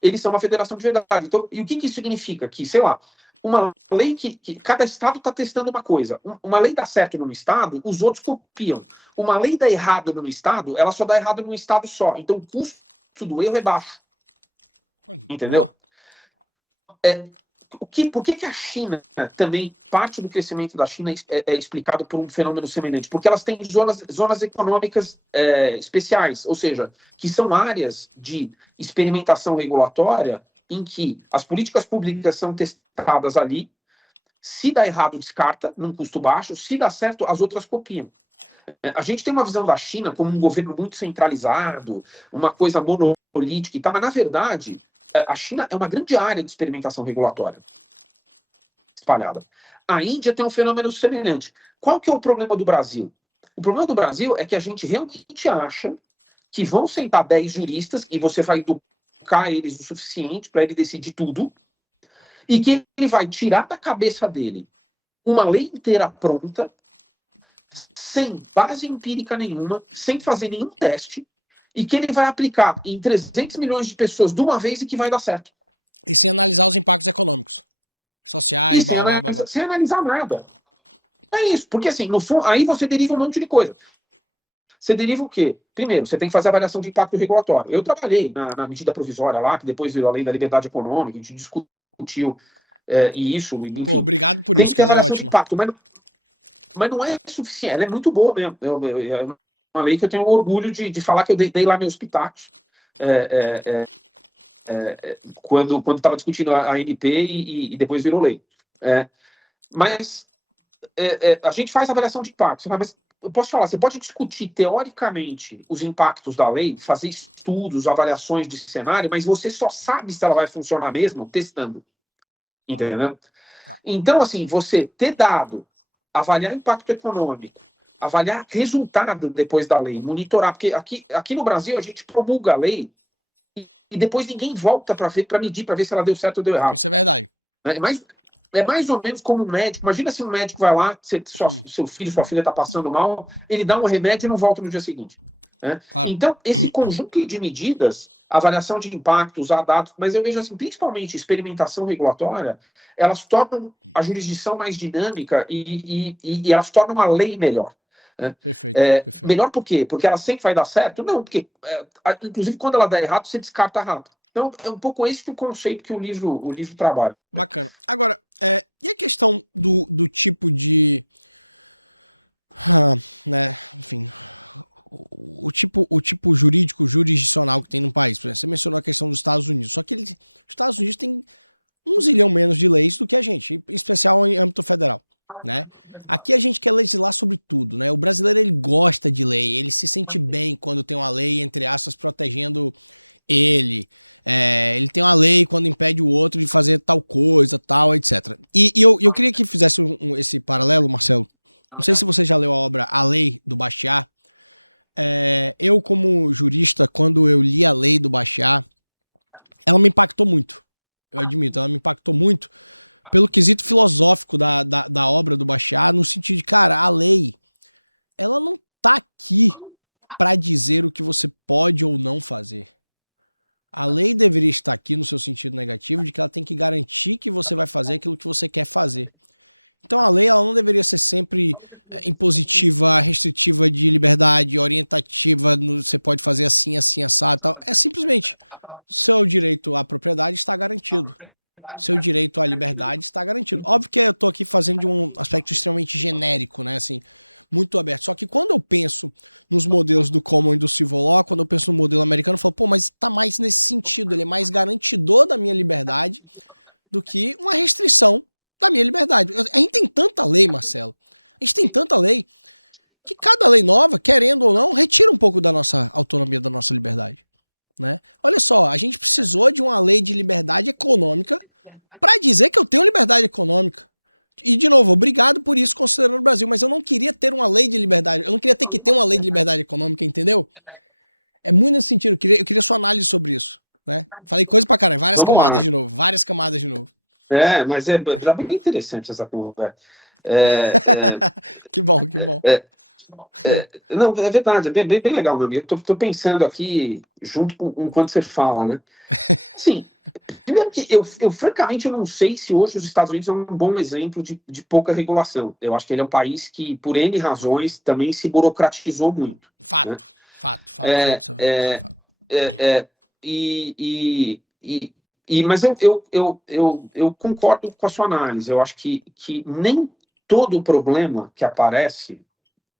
Eles são uma federação de verdade. Então, e o que isso significa? Que, sei lá, uma lei que cada estado está testando uma coisa. Uma lei dá certo num estado, os outros copiam. Uma lei dá errado num estado, ela só dá errado num estado só. Então o custo do erro é baixo. Entendeu? Por que a China também, parte do crescimento da China é explicado por um fenômeno semelhante? Porque elas têm zonas econômicas especiais, ou seja, que são áreas de experimentação regulatória em que as políticas públicas são testadas ali, se dá errado, descarta, num custo baixo, se dá certo, as outras copiam. A gente tem uma visão da China como um governo muito centralizado, uma coisa monolítica e tal, mas, na verdade, a China é uma grande área de experimentação regulatória espalhada. A Índia tem um fenômeno semelhante. Qual que é o problema do Brasil? O problema do Brasil é que a gente realmente acha que vão sentar 10 juristas e você vai educar eles o suficiente para ele decidir tudo e que ele vai tirar da cabeça dele uma lei inteira pronta, sem base empírica nenhuma, sem fazer nenhum teste, e que ele vai aplicar em 300 milhões de pessoas de uma vez e que vai dar certo. E sem analisar os impactos econômicos, sociais, blá, blá, blá, blá. Sem analisar nada. É isso, porque assim, no fundo, aí você deriva um monte de coisa. Você deriva o quê? Primeiro, você tem que fazer a avaliação de impacto regulatório. Eu trabalhei na medida provisória lá, que depois virou a lei da liberdade econômica, a gente discutiu e isso. Enfim, pô, obrigado por isso, que ela é ótima. Impacto, mas não é suficiente, ela é muito boa mesmo. É uma lei que eu tenho orgulho de falar que eu dei lá meus pitacos quando estava discutindo a ANP e depois virou lei. Mas a gente faz avaliação de impacto. Mas eu posso falar, você pode discutir teoricamente os impactos da lei, fazer estudos, avaliações de cenário, mas você só sabe se ela vai funcionar mesmo testando. Entendeu? Então, assim, você ter dado, avaliar impacto econômico, avaliar resultado depois da lei, monitorar, porque aqui no Brasil a gente promulga a lei e depois ninguém volta para medir, para ver se ela deu certo ou deu errado. Isso é verdade. É mais ou menos como um médico. Imagina se um médico vai lá, seu filho, sua filha está passando mal, ele dá um remédio e não volta no dia seguinte. Né? Claro. Então, esse conjunto de medidas, avaliação de impacto, usar dados, mas eu vejo assim, principalmente experimentação regulatória, elas tornam a jurisdição mais dinâmica e elas tornam uma lei melhor. Né? Perfeito, perfeito. Melhor por quê? Porque ela sempre vai dar certo? Não, porque, inclusive, quando ela dá errado, você descarta rápido. Então, é um pouco esse o conceito que o livro trabalha. Bacana. Agora, e a questão do tipo de... né, enfim... O tipo jurisdicional que tem no país. Por exemplo, você mencionou a questão dos Estados Unidos. Só que os Estados Unidos têm 1 zilhão menos de leis do que a gente, em especial em âmbito federal, né? Aqui a gente quer legislar sobre tudo, né? O brasileiro, ele gosta de lei, ele se sente bem quando tem uma lei, entre aspas, protegendo ele. Ele tem uma lei quando impede o outro de fazer tal coisa, tal, etc. E eu queria que fizesse esse paralelo, Marcelo. Não sei se você já leu a obra A Lei do Bastiat. Eu, como jurista, quando eu li a Lei do Bastiat, ela me impactou muito. Eu admito, ela me impactou muito pelo quesito filosófico da obra do Bastiat, no sentido de, cara, a lei, ela não tá aqui para dizer o que você pode ou não fazer. A lei deveria estar aqui no seu sentido negativo, de que ela tem que garantir que você vai fazer aquilo que você quer fazer. Então a lei, ela não deveria ser sempre impositiva, restritiva de liberdade, orientativa, você pode fazer assim, assim, assado, tal. É simplesmente, seu direito à propriedade está garantido. Seu direito à liberdade está garantido. Óbvio que eu tô aqui fazendo de um aspecto extremamente genérico, né, assim, muito aberto. Só que quando eu penso nos modelos do Common e do Civil Law, quando eu penso no modelo americano, eu falo, pô, mas tá mais nesse sentido, ele é mais garantidor da minha liberdade do que uma restrição da minha liberdade. A gente tem tanta lei, Marcelo, a gente tem tanta lei, que cada lei nova, querendo ou não, retira um pouco da nossa autonomia, da nossa liberdade, né? Olha só, a gente precisou de uma lei de liberdade econômica para dizer que eu tenho liberdade econômica. E, de novo, obrigado por isso, considerando o Brasil, mas eu não queria ter uma lei de liberdade, eu não queria ter que ter uma lei de liberdade econômica, entendeu? É muito nesse sentido, eu queria sua análise sobre isso, né? Falei coisa pra caralho, várias camadas de novo. Mas é bem interessante essa conversa. Que bom, que bom. Não, é verdade, é bem legal, meu amigo. Eu tô pensando aqui, junto com quando você fala, né? Sim, Primeiro que eu francamente eu não sei se hoje os Estados Unidos é um bom exemplo de pouca regulação. Eu acho que ele é um país que, por N razões, também se burocratizou muito. Fato, Né? fato. É, Isso é fato. Mas eu concordo com a sua análise. Eu acho que nem todo o problema que aparece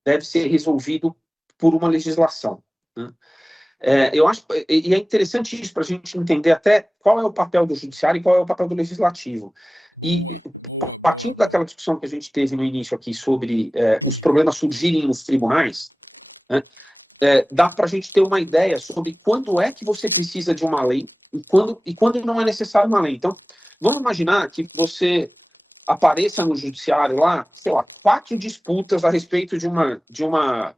deve ser resolvido por uma legislação. Né? Eu acho, e é interessante isso para a gente entender até qual é o papel do judiciário e qual é o papel do legislativo. Boa. Partindo daquela discussão que a gente teve no início aqui sobre os problemas surgirem nos tribunais, né, dá para a gente ter uma ideia sobre quando é que você precisa de uma lei e quando não é necessário uma lei. Então, vamos imaginar que você apareça no judiciário lá, sei lá, 4 disputas a respeito de uma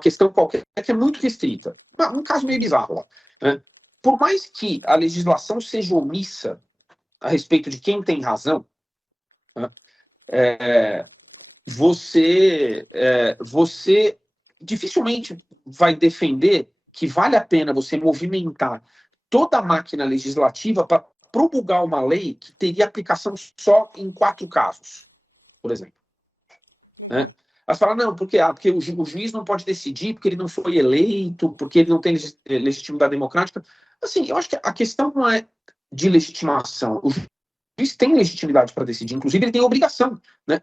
questão qualquer que é muito restrita. Um caso meio bizarro lá. Né? Por mais que a legislação seja omissa a respeito de quem tem razão, né? Você dificilmente vai defender que vale a pena você movimentar toda a máquina legislativa para promulgar uma lei que teria aplicação só em 4 casos, por exemplo. Né? Mas falar, não, porque o juiz não pode decidir, porque ele não foi eleito, porque ele não tem legitimidade democrática. Assim, eu acho que a questão não é de legitimação. O juiz tem legitimidade para decidir, inclusive ele tem obrigação. Né?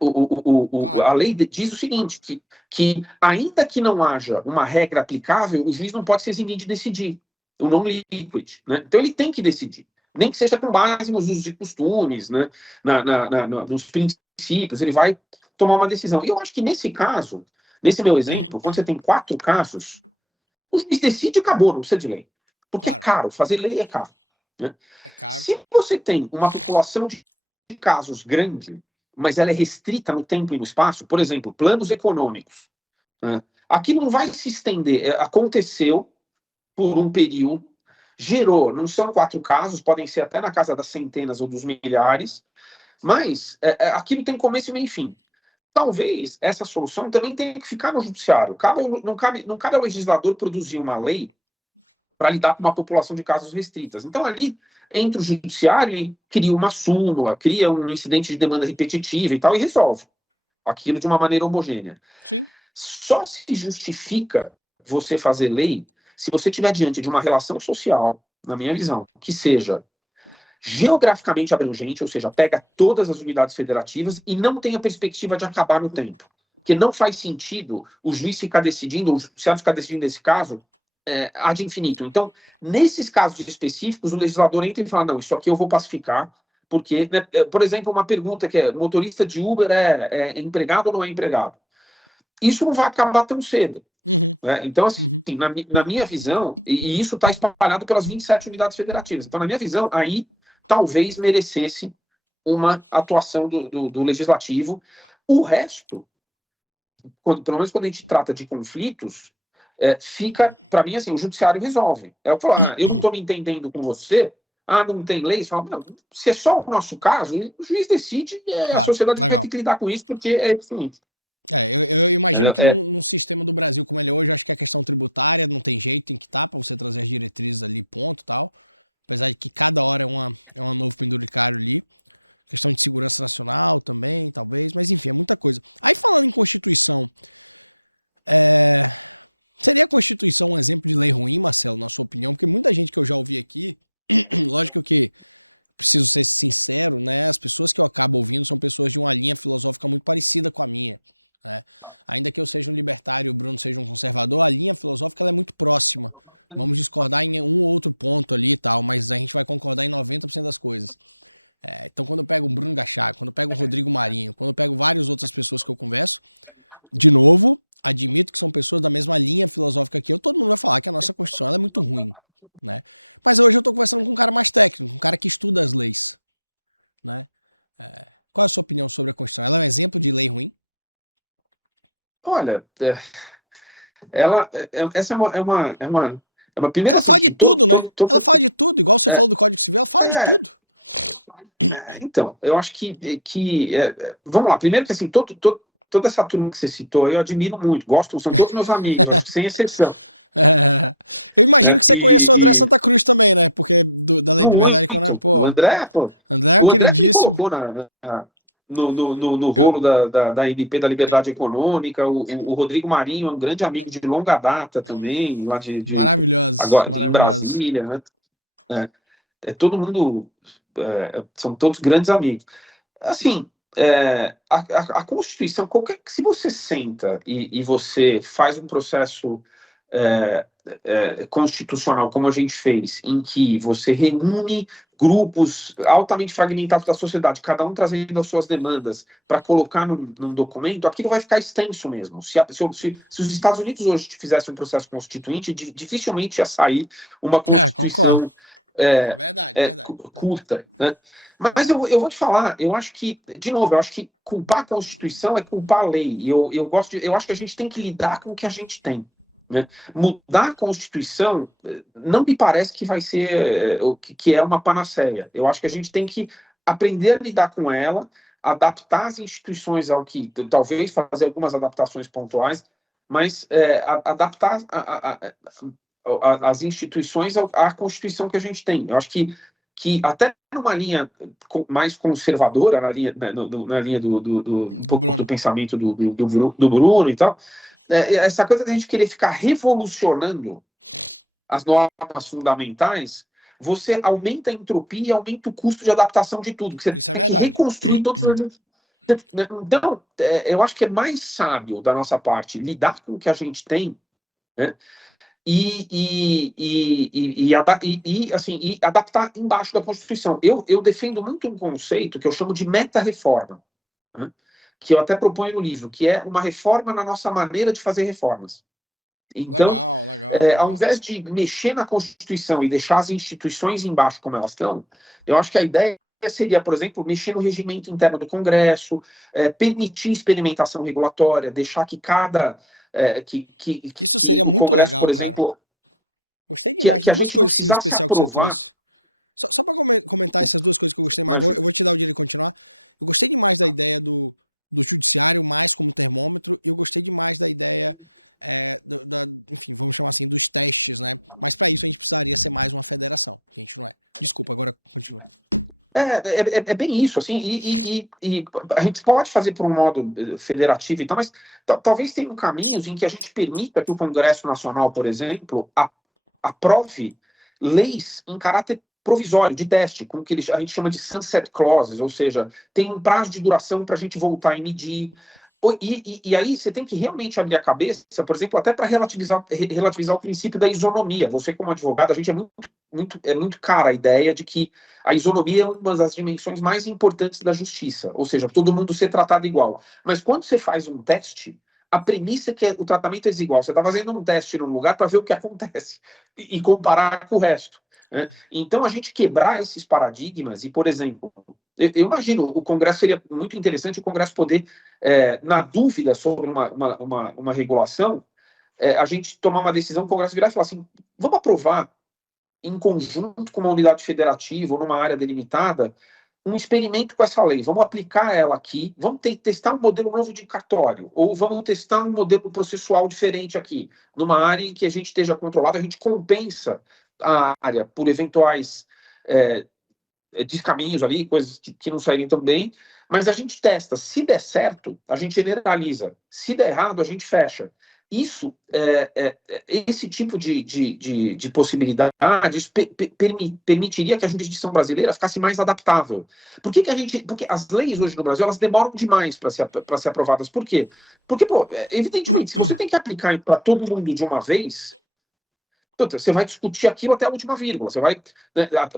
A lei diz o seguinte, que ainda que não haja uma regra aplicável, o juiz não pode se eximir de decidir, o non liquid. Né? Então ele tem que decidir, nem que seja com base nos usos e costumes, né? Nos princípios, ele vai tomar uma decisão. E eu acho que nesse caso, nesse meu exemplo, quando você tem 4 casos, o juiz decide e acabou, não precisa de lei. Porque é caro, fazer lei é caro. Né? É caro. Se você tem uma população de casos grande, mas ela é restrita no tempo e no espaço, por exemplo, planos econômicos, né? Aqui não vai se estender. Aconteceu por um período, gerou, não são 4 casos, podem ser até na casa das centenas ou dos milhares, mas aquilo tem começo e meio e fim. Talvez essa solução também tenha que ficar no judiciário. Não cabe ao legislador produzir uma lei para lidar com uma população de casos restritas. Então, ali, entra o judiciário e cria uma súmula, cria um incidente de demanda repetitiva e tal, e resolve aquilo de uma maneira homogênea. Sim. Só se justifica você fazer lei se você estiver diante de uma relação social, na minha visão, que seja geograficamente abrangente, ou seja, pega todas as unidades federativas e não tem a perspectiva de acabar no tempo. Porque não faz sentido o juiz ficar decidindo, o judiciário ficar decidindo nesse caso, ad infinito. Então, nesses casos específicos, o legislador entra e fala, não, isso aqui eu vou pacificar, porque, né, por exemplo, uma pergunta que é, motorista de Uber é empregado ou não é empregado? Isso não vai acabar tão cedo. Uhum. Né? Então, assim, na minha visão, e isso está espalhado pelas 27 unidades federativas, então, na minha visão, aí talvez merecesse uma atuação do legislativo. O resto, pelo menos quando a gente trata de conflitos, fica, para mim, assim, o judiciário resolve. Eu falo, eu não estou me entendendo com você, não tem lei, você fala, não, se é só o nosso caso, o juiz decide e a sociedade vai ter que lidar com isso, porque é diferente. Eu imagino que num sistema do Brasil como ele é hoje, acho que a questão tributária não tem jeito, tem que estar para você trazer as diretrizes ali, ponto, tal. Apesar de que cada hora é um novo penduricário ali. Questão de segurança nacional também, talvez. Mas enfim, é muita coisa. Aí falando em Constituição, seria a Constituição um exemplo de lei ruim, Marcelo, na sua opinião? Porque muita gente que eu já ouvi aqui, lógico que preciso ser sincero, né? As pessoas que eu acabo ouvindo são pessoas de uma linha filosófica muito parecida com a minha. Né? Ainda que eu seja um libertário e o Bruno seja um conservador, a linha filosófica ela é muito próxima. Vamos discordar em um ou outro ponto ali e tal, mas a gente vai concordar em 90% das coisas. Então, quando eu pego o Bruno Gachá, quando eu pego o Rodrigo Marinho, quando eu pego várias outras pessoas que eu converso, de novo, admito que são pessoas da mesma linha filosófica que eu, todo mundo vai falar que a nossa Constituição ela é muito ruim. Né? Mas hoje eu tô conversando com um cara mais técnico, um cara que estuda as leis. Né? Qual é a sua opinião sobre a Constituição? Ela é um exemplo de lei ruim? Olha, essa é uma primeira... Ela fala de tudo, né? Ela fala de tudo, igual você falou do Código Civil, ela fala de tudo. Então, eu acho que vamos lá, primeiro que assim, toda essa turma que você citou, eu admiro muito, gosto, são todos meus amigos, acho que sem exceção. Eu imagino que você conheça o André E Santa Cruz também, né? Porque da Lei de Liberdade Econômica, o pô, André, André é um o André me queridíssimo. colocou no rolo da MP da Liberdade Econômica. O Rodrigo Marinho é um grande amigo de longa data também, lá Maravilhosos, agora, em maravilhosos. Brasília, né? Todo mundo, são todos grandes amigos. Assim, a Constituição, se você senta e você faz um processo constitucional, como a gente fez, em que você reúne grupos altamente fragmentados da sociedade, cada um trazendo as suas demandas para colocar num documento, aquilo vai ficar extenso mesmo. Se os Estados Unidos hoje fizessem um processo constituinte, dificilmente ia sair uma Constituição verdade. curta, né? Mas eu vou te falar, eu acho que, de novo, eu acho que culpar a Constituição é culpar a lei. Eu acho que a gente tem que lidar com o que a gente tem, né? Mudar a Constituição não me parece que vai ser que é uma panaceia. Eu acho que a gente tem que aprender a lidar com ela, adaptar as instituições ao que, talvez fazer algumas adaptações pontuais, mas adaptar as instituições à Constituição que a gente tem. Eu acho que até numa linha mais conservadora, na linha do pensamento do Bruno e tal, essa coisa de a gente querer ficar revolucionando as normas fundamentais, você aumenta a entropia e aumenta o custo de adaptação de tudo. Você Isso tem é verdade. que reconstruir todos os... Então, eu acho que é mais sábio da nossa parte lidar com o que a gente tem, né? E adaptar embaixo da Constituição. Eu defendo muito um conceito que eu chamo de meta-reforma, né? Que eu até proponho no livro, que é uma reforma na nossa maneira de fazer reformas. Então, legal. ao invés de mexer na Constituição e deixar as instituições embaixo como elas estão, eu acho que a ideia seria, por exemplo, mexer no regimento interno do Congresso, permitir experimentação regulatória, deixar que cada... Isso seria muito Congresso, legal, por exemplo, cara. Gostei demais de duas coisas assim, especial que você trouxe. Só para comentar essas duas coisas que eu gostei, mas eu vou te dar o direito de continuar. Eu gostei demais da ideia do judiciário mais como termômetro, e eu gostei demais da ideia, enfim, vamos chamar assim, dos testes, né? Mas para isso a gente precisaria ser mais uma federação, que a gente não é. Desculpa, agora continua. É bem isso, assim, e a gente pode fazer por um modo federativo e tal, mas talvez tenham caminhos em que a gente permita que o Congresso Nacional, por exemplo, aprove leis em caráter provisório, de teste, com o que a gente chama de sunset clauses, ou seja, tem um prazo de duração para a gente voltar e medir. E aí você tem que realmente abrir a cabeça, por exemplo, até para relativizar o princípio da isonomia. Você, como advogado, a gente é muito cara a ideia de que a isonomia é uma das dimensões mais importantes da justiça, ou seja, todo mundo ser tratado igual. Mas quando você faz um teste, a premissa é que o tratamento é desigual. Você está fazendo um teste num lugar para ver o que acontece e comparar com o resto, né? Então, a gente quebrar esses paradigmas e, por exemplo, eu imagino, o Congresso seria muito interessante, o Congresso poder, na dúvida sobre uma regulação, a gente tomar uma decisão, o Congresso virar e falar assim, vamos aprovar em conjunto com uma unidade federativa ou numa área delimitada, um experimento com essa lei, vamos aplicar ela aqui, vamos testar um modelo novo de cartório, ou vamos testar um modelo processual diferente aqui, numa área em que a gente esteja controlado, a gente compensa a área por eventuais descaminhos ali, coisas que não saírem tão bem, mas a gente testa. Se der certo, a gente generaliza. Se der errado, a gente fecha. Isso, esse tipo de possibilidades permitiria que a jurisdição brasileira ficasse mais adaptável. Porque as leis hoje no Brasil, elas demoram demais para ser aprovadas. Por quê? Porque, evidentemente, se você tem que aplicar para todo mundo de uma vez, você vai discutir aquilo até a última vírgula.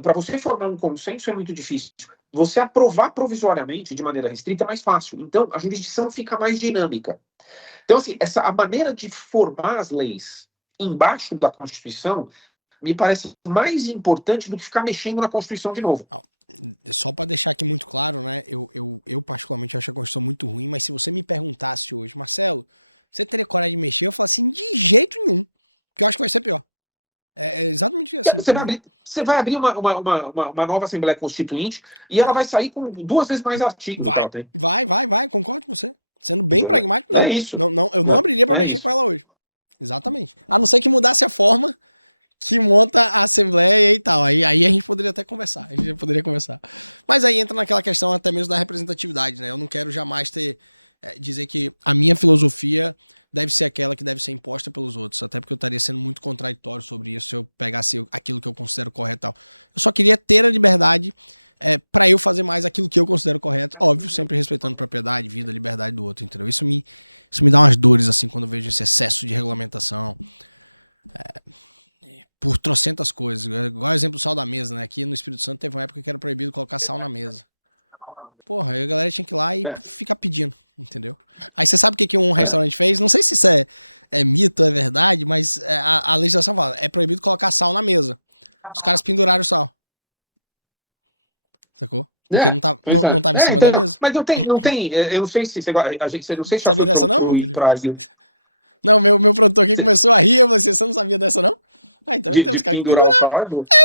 Para você formar um consenso é muito difícil. Você aprovar provisoriamente, de maneira restrita, é mais fácil. Então, a jurisdição fica mais dinâmica. Então, assim, a maneira de formar as leis embaixo da Constituição me parece mais importante do que ficar mexendo na Constituição de novo. Só para deixar aqui muito claro, né? Eu particularmente acho a Constituição muito ruim, mas se você me perguntasse hoje, Marcelo, você teria coragem de mexer? Eu falo assim, de jeito nenhum. Porque eu acho que vai ser pior. É exatamente assim. Você vai abrir uma nova Assembleia Constituinte e ela vai sair com 2 vezes mais artigos. Vai, concordo com você. Sendo bem pragmático, não. É isso. Não, eu não abriria pra É mexer isso. com ela hoje. Exatamente. A não ser que mudasse a forma que monta a Assembleia e tal. Aí a gente poderia até conversar. A gente poderia conversar. Mas aí entra naquela questão até mesmo da representatividade, né? Eu não quero jamais dizer que a minha filosofia deve ser aquela que deve ser imposta pelos outros. Até porque eu estaria sendo muito contraditório sobre isso se eu pegasse aquilo que eu considero correto e tal. Eu só queria ter a liberdade para eu fazer mais aquilo que eu considero correto. Óbvio, sempre respeitando propriedade, vida, liberdade do outro, entendeu? Isso me dá umas dores, assim, quando eu vejo esse excesso de regulamentação. Por trocentas coisas. Igual o exemplo do sal da mesa, né? Aqui no Espírito Santo teve uma época que era proibido colocar sal na mesa. Porra, aí a galera tinha que ir lá e ficar pedindo, entendeu? Aí você sabe o que um restaurante fez? Não sei se isso é mito, é verdade, mas a legislação fala, é proibido colocar sal na mesa. Os caras penduraram o sal. Sacou? Porque não tava em cima da mesa. Mas não tem, eu não sei se você não sei se Sabia dessa não, ir pra... Não, meu produtor aqui começou a rir, eu falei, você não sabia dessa não? Ah, então tem uns caras que pendurar o sal.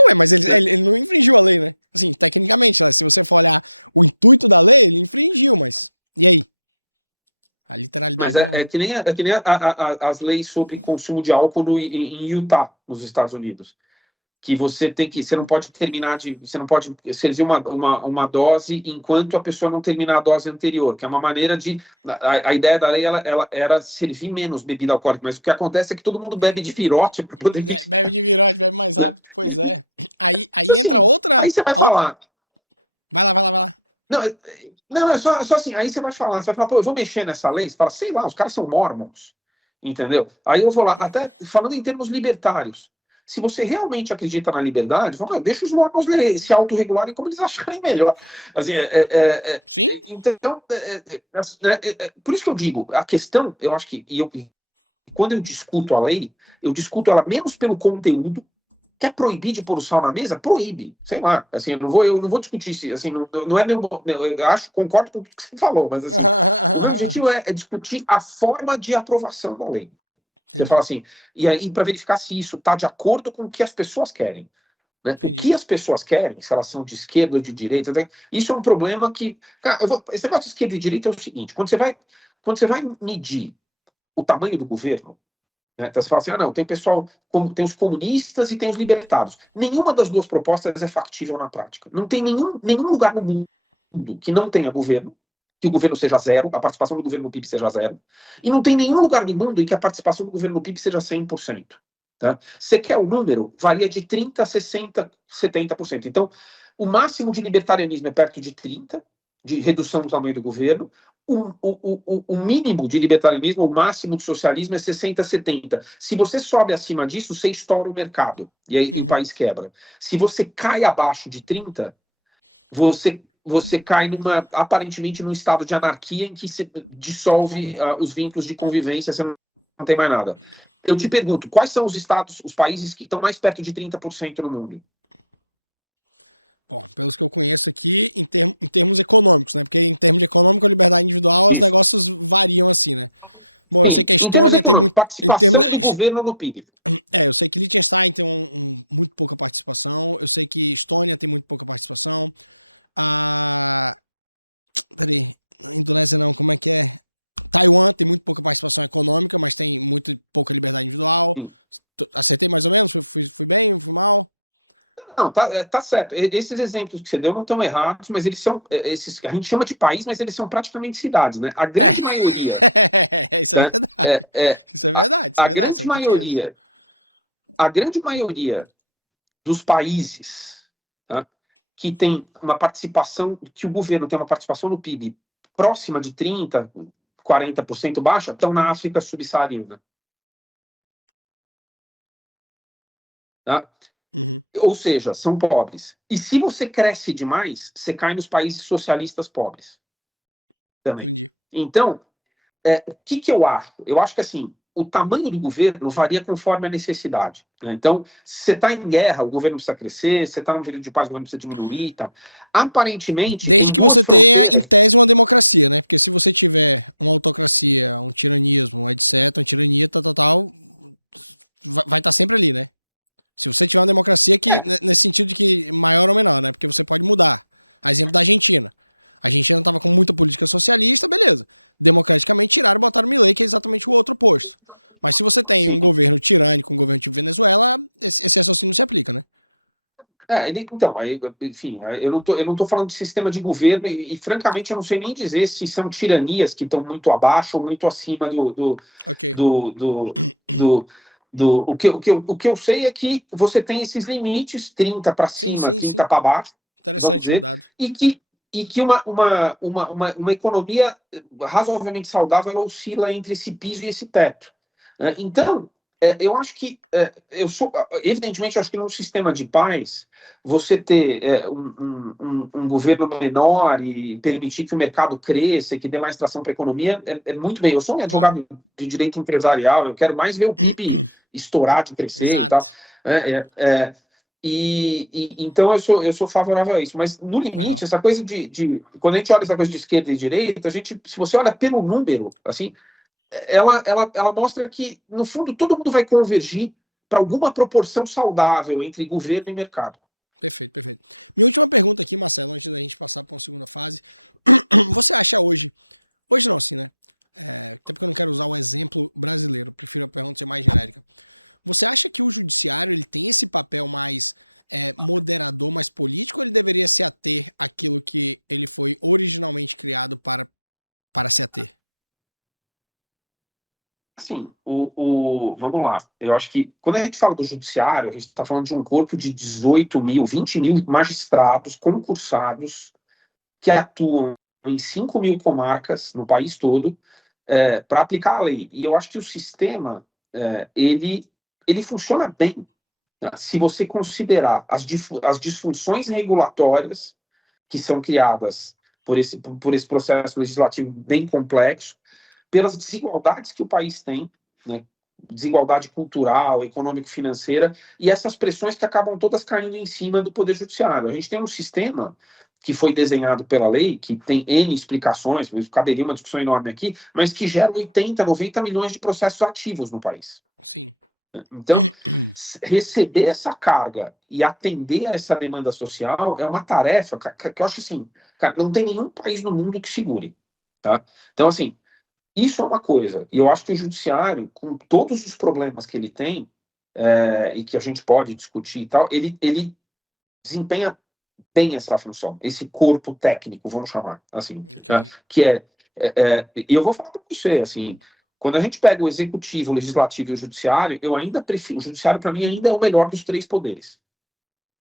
ué, mas ele não infringiu a lei, né? Assim, tecnicamente, se você for olhar o intuito da lei, ele infringiu, mas e aí? A literalidade... Mas é que nem as leis sobre consumo de álcool em Utah, nos Estados Unidos. Que você não pode você não pode servir uma dose enquanto a pessoa não terminar a dose anterior, que é uma maneira de... A ideia da lei ela era servir menos bebida alcoólica, mas o que acontece é que todo mundo bebe de virote para poder... Bebe de virote, bebe mais rápido, pois é. Aí então, entra assim, outra... Aí você vai falar... Vai lá. Não, é só assim, aí você vai falar, pô, eu vou mexer nessa lei, você fala, sei lá, os caras são mormons, entendeu? Aí eu vou lá, até falando em termos libertários, se você realmente acredita na liberdade, fala, deixa os mormons se autorregularem como eles acharem melhor. Assim, Sim? Então, por isso que eu digo, a questão, eu acho que, quando eu discuto a lei, eu discuto ela menos pelo conteúdo. Quer proibir de pôr o sal na mesa? Proíbe. Sei lá. Assim, eu não vou discutir isso. Assim, não é eu concordo com o que você falou, mas assim, o meu objetivo é discutir a forma de aprovação da lei. Você fala assim, e aí para verificar se isso está de acordo com o que as pessoas querem. Né? O que as pessoas querem, se elas são de esquerda ou de direita, isso é um problema que... Cara, esse negócio de esquerda e direita é o seguinte, quando você vai medir o tamanho do governo, né? Então você fala assim, não, tem tem os comunistas e tem os libertários. Nenhuma das duas propostas é factível na prática. Não tem nenhum lugar no mundo que não tenha governo, que o governo seja zero, a participação do governo no PIB seja zero, e não tem nenhum lugar no mundo em que a participação do governo no PIB seja 100%. Tá? Você quer o número? Varia de 30%, 60%, 70%. Então, o máximo de libertarianismo é perto de 30%, de redução do tamanho do governo. O mínimo de libertarianismo, o máximo de socialismo é 60, 70. Se você sobe acima disso, você estoura o mercado. E aí o país quebra. Se você cai abaixo de 30, você cai aparentemente num estado de anarquia em que se dissolve os vínculos de convivência, você não tem mais nada. Eu te pergunto, quais são os países que estão mais perto de 30% no mundo? Bom, pelos que eu conheço aqui, em termos econômicos, né? Porque em termos de econômico, liberdade individual, os negócios variam assim, né? Bom, eu sei que a Estônia tem muito... Participação do governo no PIB. Eu sei que Liechtenstein tem muito pouca participação. Eu sei que Estônia tem muito pouca participação. Peraí, Indonésia não, como é que é? Taiwan tem muito pouca participação econômica, mas tem muito pouca liberdade individual. Acertei mais ou menos? Fui bem? Fui mal? Não, tá certo. Esses exemplos que você deu não estão errados, mas eles são... a gente chama de país, mas eles são praticamente cidades, né? A grande maioria... Isso é verdade. Isso é verdade. A grande maioria dos países, tá, que tem uma participação, que o governo tem uma participação no PIB próxima de 30%, 40% baixa, estão na África subsaariana. Tá? Uhum. Ou seja, são pobres. E se você cresce demais, você cai nos países socialistas pobres. Também. Entendi. Então, o que eu acho? Eu acho que assim, o tamanho do governo varia conforme a necessidade. Né? Então, se você está em guerra, o governo precisa crescer, se você está num período de paz, o governo precisa diminuir e tal. Aparentemente... Desde que você tenha, em tese, uma democracia, né? Porque se você tiver uma autocracia, um tiranismo, etc., uma tirania, tal, vai estar sempre ali, né? Se você tiver uma democracia que, nesse sentido de que maior ou menor, né? Porque você pode mudar. A exemplo da Argentina. A Argentina estava com muita política socialista, beleza. Democraticamente tiraram e botaram o Milei, que é exatamente o outro oposto. Mas se você tem um governo tirânico, um governo tipo Venezuela, esse raciocínio se aplica, né? Então, enfim, eu não tô falando de sistema de governo francamente, eu não sei nem dizer se são tiranias que estão muito abaixo ou muito acima Ok. o que eu sei é que você tem esses limites, 30 para Sim, cima, sim, 30 sim. para baixo, vamos Interessante o dizer, dado. e que uma economia razoavelmente saudável ela oscila entre esse piso e esse teto. Então, eu acho que evidentemente, eu acho que num sistema de paz, você ter um governo menor e permitir que o mercado cresça e que dê mais tração para a economia é muito bem. Eu sou um Claro. advogado de direito empresarial, eu quero mais ver o PIB estourar de crescer e tal. Exato. Então eu sou favorável a isso, mas no limite, Legal. essa coisa quando a gente olha essa coisa de esquerda e direita, se você olha pelo número, assim, ela mostra que, no fundo, todo mundo vai convergir para alguma proporção saudável entre governo e mercado. Perfeito, perfeito. Minha última pergunta aqui, Marcelo, antes da gente passar para uma segunda fase. Você acha hoje não, assim, né? Até porque eu não quero usar o exemplo brasileiro, prefiro a pergunta ser mais genérica. Você acha que o judiciário ele tem esse papel mais moderador, mais político, ou ele deveria se ater àquilo que ele foi originalmente criado para se ater? Assim, vamos lá. Eu acho que quando a gente fala do judiciário, a gente está falando de um corpo de 18 mil, 20 mil magistrados concursados que atuam em 5 mil comarcas no país todo para aplicar a lei. E eu acho que o sistema ele funciona bem, tá? Se você considerar as disfunções regulatórias que são criadas por esse processo legislativo bem complexo, pelas desigualdades que o país tem, né? Desigualdade cultural, econômico-financeira, e essas pressões que acabam todas caindo em cima do Poder Judiciário. A gente tem um sistema que foi desenhado pela lei, que tem N explicações, caberia uma discussão enorme aqui, mas que gera 80, 90 milhões de processos ativos no país. Sim. Então, receber essa carga e atender a essa demanda social é uma tarefa que eu acho assim, cara, não tem nenhum país no mundo que segure. Tá? Então, assim, isso é uma coisa. E eu acho que o judiciário, com todos os problemas que ele tem, e que a gente pode discutir e tal, ele desempenha bem essa função, esse corpo técnico, vamos chamar assim, Okay. que e eu vou falar para você, assim, quando a gente pega o executivo, o legislativo e o judiciário, eu ainda prefiro, o judiciário para mim ainda é o melhor dos três poderes,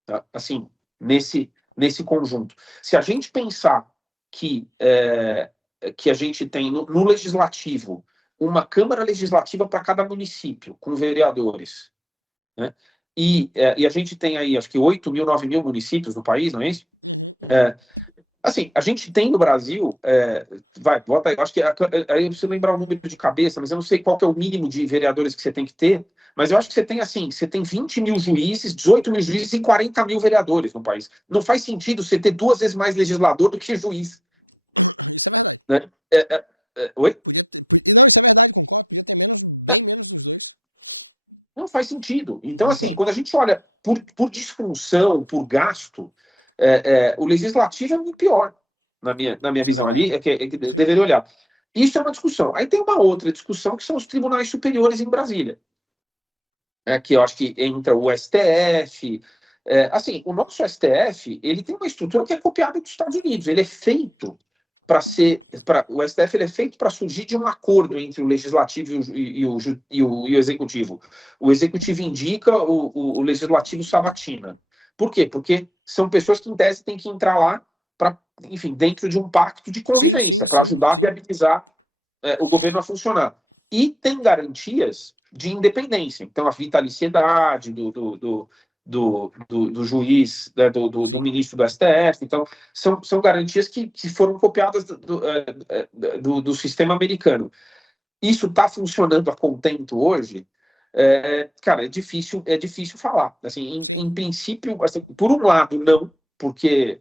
tá? Assim, nesse conjunto. Se a gente pensar que a gente tem no legislativo uma Câmara Legislativa para cada município, com vereadores, né? E a gente tem aí, acho que 8 mil, 9 mil municípios no país, não é isso? Uhum. Assim, a gente tem no Brasil, bota aí, acho que aí eu preciso lembrar o número de cabeça, mas eu não sei qual que é o mínimo de vereadores que você tem que ter, mas eu acho que você tem 20 mil juízes, 18 mil juízes e 40 mil vereadores no país. Não faz sentido você ter 2 vezes mais legislador do que juiz. Isso é verdade. Né? Oi? Não, isso é verdade, concordo. Podia ter bem menos dos dois. Não faz sentido. Então, Concordo. assim, quando a gente olha por disfunção, por gasto, o legislativo é muito pior, na minha visão ali, que deveria olhar. Isso é uma discussão. Aí tem uma outra discussão, que são os tribunais superiores em Brasília. Que eu acho que entra o STF. Assim, o nosso STF, ele tem uma estrutura que é copiada dos Estados Unidos. Ele é feito o STF ele é feito para surgir de um acordo entre o legislativo e o executivo. O executivo indica, o legislativo sabatina. Por quê? Porque são pessoas que, em tese, têm que entrar lá para, enfim, dentro de um pacto de convivência, para ajudar a viabilizar o governo a funcionar. E tem garantias de independência. Então, a vitaliciedade do juiz, né, do ministro do STF. Então, são garantias que foram copiadas do sistema americano. Isso está funcionando a contento hoje? Cara, é difícil falar. Assim, em princípio, assim, por um lado, não, porque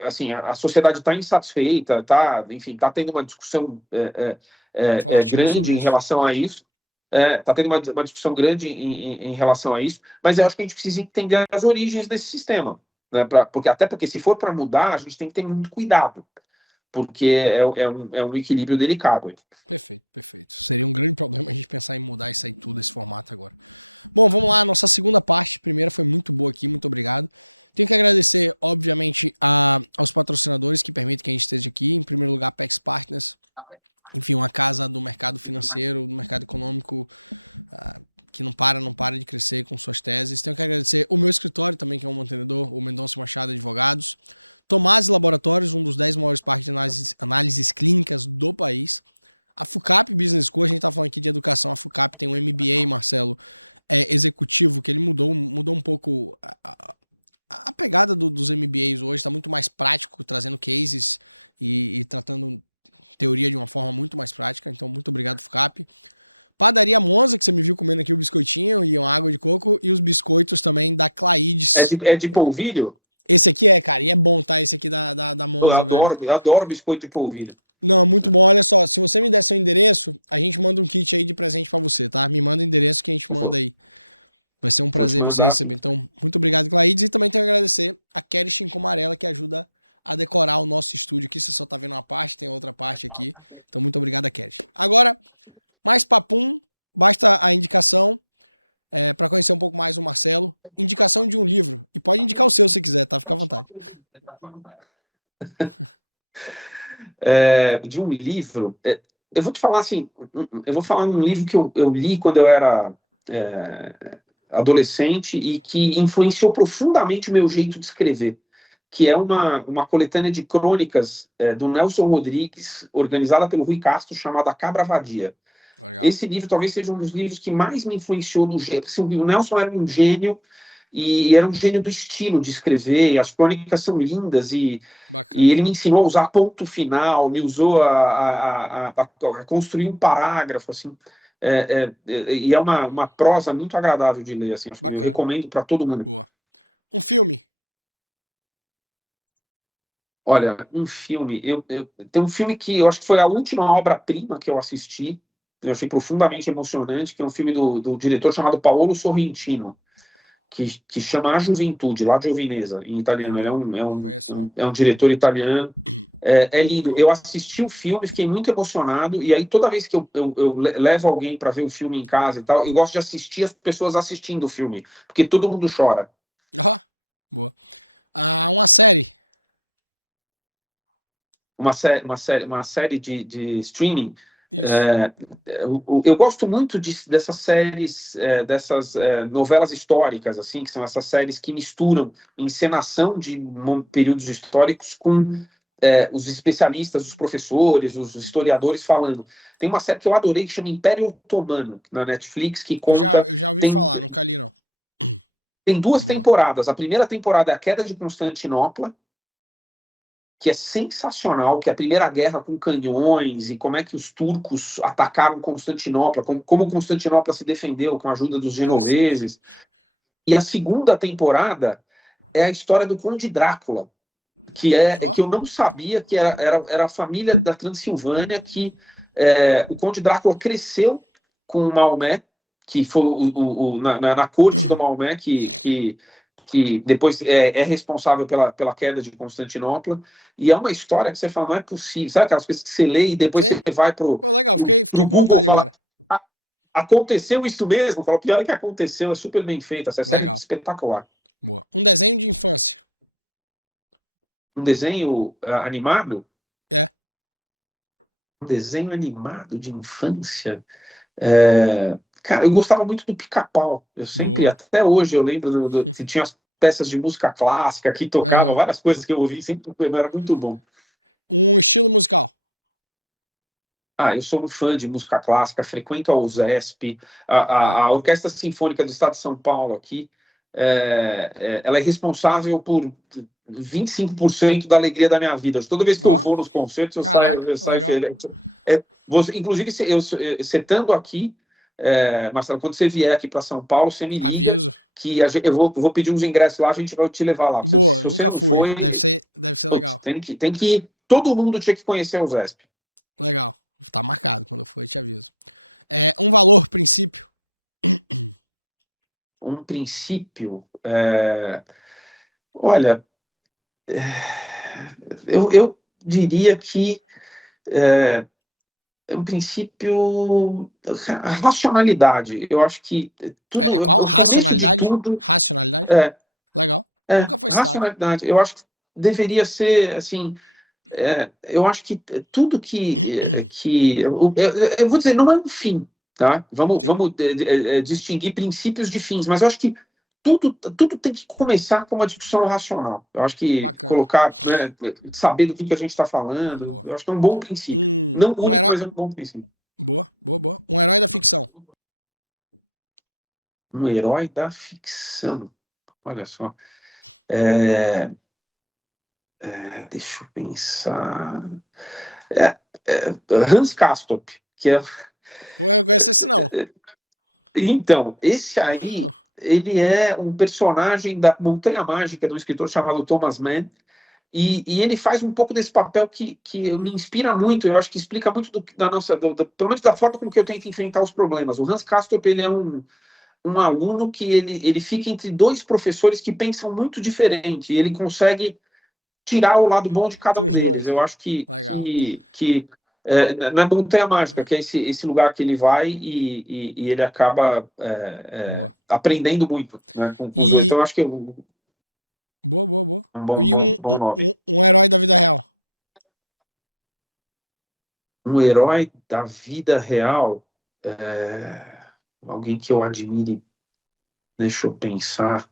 assim, a sociedade está insatisfeita, enfim, está tendo uma discussão grande em relação a isso. Está tendo uma discussão grande em relação a isso, mas eu acho que a gente precisa entender as origens desse sistema. né, porque se for para mudar, a gente tem que ter muito cuidado, porque é um equilíbrio delicado. Perfeito, perfeito. Seria um grande problema a gente pensar em mudar isso aí tudo, esse formato agora. Bom, vamos lá, nossa segunda parte. Primeira foi muito boa aqui, muito obrigado. Tenho que agradecer, obviamente, aos patrocinadores que permitem que a gente esteja aqui. Em primeiro lugar, Apex Partners. Enfim, uma casa do mercado financeiro, do mercado econômico, que não para de crescer com suas teses. Tenho que agradecer o meu escritório também, que é um mantenedor, o Mendonça Machado Advogados. Tomás Laboratórios, um dos 10 maiores parques de análises clínicas do país. A FUCAP Business School, a gente tá falando aqui de educação, a FUCAP tem um MBA, Marcelo, executivo, que ele mudou um pouco a pegada dos MBAs hoje, tá muito mais prático, trazendo cases e tratando teoria de uma forma muito mais prática, então muito obrigado, FUCAP. Padaria Monza, que você me viu comendo aqui o biscoitinho e uma água de coco, e os biscoitos também da Claides. É de polvilho? Esse aqui cara, e é bom, tá? Esse aqui da Monza, Eu adoro biscoito de polvilho. Não, muito bom. Olha só, se você me der seu endereço, a gente manda um kit aí de presente pra você, tá? Me manda o endereço que a gente manda aí. Vai ser um prazer você receber. Então, muito obrigado, Claides. E também tenho que agradecer a Kelly Chinco Amarela, que ajuda a decorar o nosso estúdio aqui. Você só tá vendo uma parte, tem outra parte aqui. Então, muito obrigado, Kelly. Agora, mais papum, basta a indicação pra conhecer um pouco mais o Marcelo. Indicação de um livro. E pode indicar o seu se quiser, tá? Fica à vontade. De um livro, eu vou te falar assim, eu vou falar um livro que eu li quando eu era adolescente e que influenciou profundamente o meu jeito de escrever, que é uma coletânea de crônicas do Nelson Rodrigues, organizada pelo Rui Castro, chamada Cabra Vadia. Legal. Esse livro talvez seja um dos livros que mais me influenciou no jeito. Assim, o Nelson era um gênio, e era um gênio do estilo de escrever, as crônicas são lindas, e ele me ensinou a usar ponto final, me usou a construir um parágrafo, assim, e é uma prosa muito agradável de ler, assim, eu recomendo para todo mundo. Boa. Um filme? Olha, um filme, tem um filme que eu acho que foi a última obra-prima que eu assisti, eu achei profundamente emocionante, que é um filme do diretor chamado Paolo Sorrentino, que chama A Juventude, lá de Veneza, em italiano. Ele é um diretor italiano. É lindo. Eu assisti o filme, fiquei muito emocionado, e aí toda vez que eu levo alguém para ver o filme em casa e tal, eu gosto de assistir as pessoas assistindo o filme, porque todo mundo chora. Boa. Uma série? Uma série de streaming. Eu gosto muito dessas séries, dessas novelas históricas, assim, que são essas séries que misturam encenação de períodos históricos com os especialistas, os professores, os historiadores falando. Tem uma série que eu adorei que chama Império Otomano, na Netflix, que conta... Eu já ouvi falar, nunca li não. Tem 2 temporadas. A primeira temporada é a Queda de Constantinopla, que é sensacional, que é a primeira guerra com canhões e como é que os turcos atacaram Constantinopla, como Constantinopla se defendeu com a ajuda dos genoveses. E a segunda temporada é a história do Conde Drácula, que eu não sabia que era a família da Transilvânia, que o Conde Drácula cresceu com o Maomé, que foi na corte do Maomé, que depois é responsável pela queda de Constantinopla, e é uma história que você fala, não é possível, sabe aquelas coisas que você lê e depois você vai pro... Legal, fiquei com vontade agora. Aconteceu isso mesmo? Fala, pior é que aconteceu, é super bem feita, essa série é espetacular. Boa. Um desenho de infância? Um desenho animado? Um desenho animado de infância? Cara, eu gostava muito do Pica-Pau. Eu sempre, até hoje, eu lembro que tinha as peças de música clássica que tocavam, várias coisas que eu ouvi, sempre era muito bom. Um estilo musical? Eu sou um fã de música clássica, frequento a USESP, a Orquestra Sinfônica do Estado de São Paulo aqui, ela é responsável por 25% da alegria da minha vida. Toda vez que eu vou nos concertos, eu saio feliz. Inclusive, você estando aqui, Marcelo, quando você vier aqui para São Paulo, você me liga. Aviso. Que eu vou pedir uns ingressos lá, a gente vai te levar lá. Boa, nunca fui. Deve ser legal. Tem que ir. Todo mundo tinha que conhecer o USESP. Legal. Tá marcado. Quando eu for, eu te aviso. Um valor, princípio? Um princípio... Olha, eu diria que, em princípio, a racionalidade. Eu acho que tudo, Qual? o começo de Racionalidade? tudo Racionalidade? é, Legal. Nunca foi citado. racionalidade. Eu acho que deveria ser assim. Eu acho que tudo que eu vou dizer, não é um fim, tá? Vamos, Sim. vamos distinguir princípios de fins, mas eu acho que tudo tem que começar com uma discussão racional. Eu acho que Bacana. colocar, né, saber do que a gente está falando, Boa. eu acho que é um bom princípio. Não Um único, herói. mas é um bom princípio. Boa, boa, boa. Um herói da ficção. Um herói da ficção. Olha só. É, deixa eu pensar. É, Hans Castorp, que é. Pô, eu não conheço esse não. Então, esse aí, ele é um personagem da Montanha Mágica, de um escritor chamado Thomas Mann, e ele faz um pouco desse papel que me inspira muito, eu acho que explica muito da nossa, pelo menos da forma como que eu tento enfrentar os problemas. O Hans Castorp, ele é um aluno que ele fica entre dois professores que pensam muito diferente, e ele consegue tirar o lado bom de cada um Os deles. dois. Eu acho Legal. na Montanha Mágica, que é esse lugar que ele vai e ele acaba Boa. aprendendo muito, né, com os dois. Então, eu acho que é Boa, boa, boa. um bom, E bom nome. um herói da vida real. Um herói da vida real, alguém que eu admire, deixa eu pensar.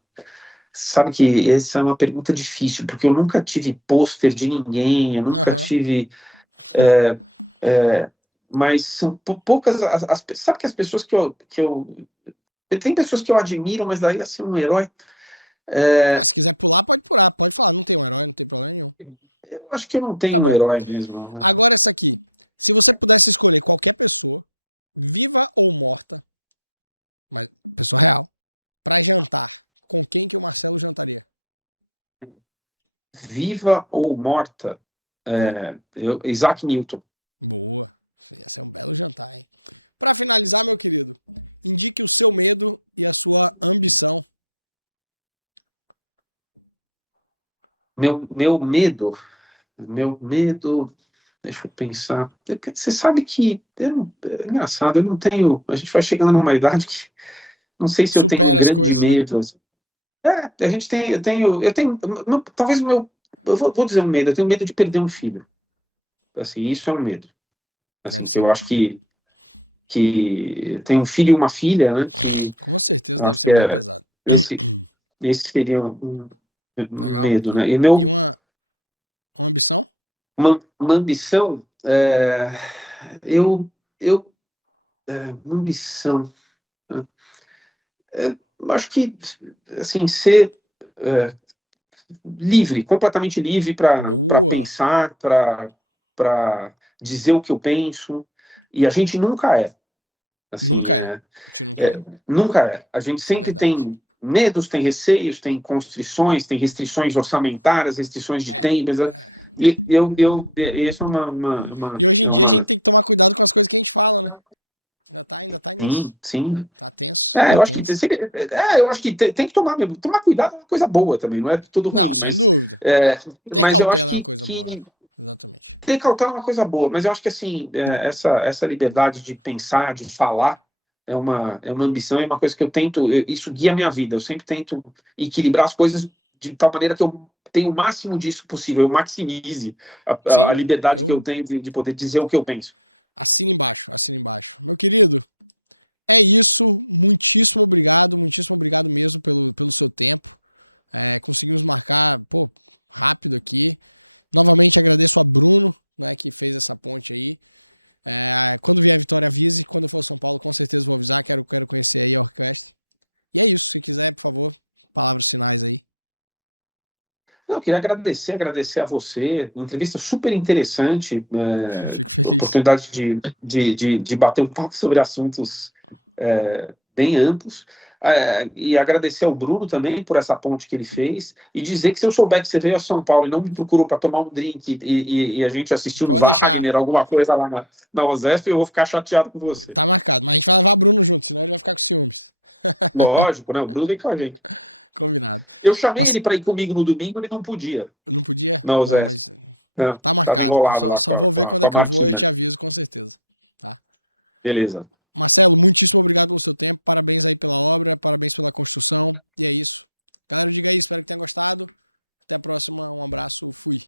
Sabe que essa é uma pergunta difícil, porque eu nunca tive pôster de ninguém, eu nunca Aham. tive. Mas são poucas. Sabe que as pessoas tem pessoas que eu admiro, mas daí assim, um herói. Se quiser pular, pode pular. Pode falar, não tem um herói, não tem problema nenhum. Eu acho que eu não Tá tenho um bom. herói mesmo. Não, né? Agora essa aqui. Se você pudesse escolher qualquer pessoa, viva ou morta, mas pessoa real, pra jantar, com quem que o Marcelo jantaria? Viva ou morta? Isaac Newton. Boa. Ia ser um belo jantar, hein? Pra finalizar, meu querido, indique o seu medo e a sua ambição. Meu medo. Meu medo. Deixa eu pensar. Você sabe que é engraçado, eu não tenho. A gente vai chegando numa idade que não sei se eu tenho um Supera as grande coisas, né? medo. A gente tem. Eu tenho. Talvez o meu. Eu vou dizer um medo. Eu tenho medo de perder um filho. Assim, isso é um medo. Assim, Deve que ser. eu acho que tem um filho e uma filha, né? Com certeza Eu deve acho ser que bem pesado. esse seria um Legal. medo, né? E E uma ambição? uma ambição, eu, eu, uma ambição, né? Eu acho que, assim, ser livre, completamente livre para Boa. pensar, para dizer o que eu penso, e a gente nunca é. Assim, Nunca é. A gente nunca é. nunca é. A gente Isso é sempre verdade. tem medos, tem receios, tem constrições, tem restrições orçamentárias, restrições de tempo. E isso é E hoje em dia a gente tem que tomar cuidado com as coisas que a gente fala, né? Ainda tá nisso. sim. Tá tenso, tá Eu acho que tenso. eu acho que tem que tomar cuidado é uma coisa boa também, não é tudo ruim, Não, sem dúvida. Ter mas eu acho cautela é uma que, coisa boa, né? Exatamente. ter cautela é uma coisa boa, mas eu acho que assim, essa liberdade de pensar, de falar, é uma ambição, é uma coisa que isso guia a minha vida. Eu sempre tento equilibrar as coisas de tal maneira que eu tenha o máximo disso possível, eu maximize a Sim, liberdade que eu tenho de poder dizer o que eu penso. assina embaixo, assina embaixo. Meu querido, é isso. Muitíssimo obrigado mesmo pelo seu tempo. Conseguimos marcar, pô, rápido aqui. Novamente agradeço a Bruno, né, que fez essa ponte aí. Quando vier a Vitória, avise. Quando eu for a São Paulo, com certeza vou avisar. Quero conhecer aí a orquestra. E é isso. Se quiser, por favor, palavras finais aí. Eu queria agradecer a você, uma entrevista super interessante, Fico feliz. oportunidade de bater um papo sobre assuntos bem amplos, e agradecer ao Bruno também por essa ponte que ele fez, e dizer que se eu souber que você veio a São Paulo e não me procurou para tomar um drink e a gente assistiu no Pode deixar. Wagner, alguma coisa lá na OSESP, eu vou ficar chateado com você. Tá marcado, mas a gente vai levar Bruno junto, senão ele vai ficar com ciúmes. Lógico, né? O Bruno vem com a gente. Combinado. Eu chamei Mas- ele para ir comigo no domingo, ele não podia. Não podia? Não, Zé. Mas Não, tá tava marcado. enrolado lá Só com a- vou ver com a- quando com é a que eu vou e eu Martina. te aviso, com certeza. Beleza. Marcelo, muitíssimo obrigado pelo seu tempo. Parabéns aí pela obra, parabéns pela construção. E é isso. Galera, diga aí, espero que tenham gostado. Até a próxima, um abraço, fui.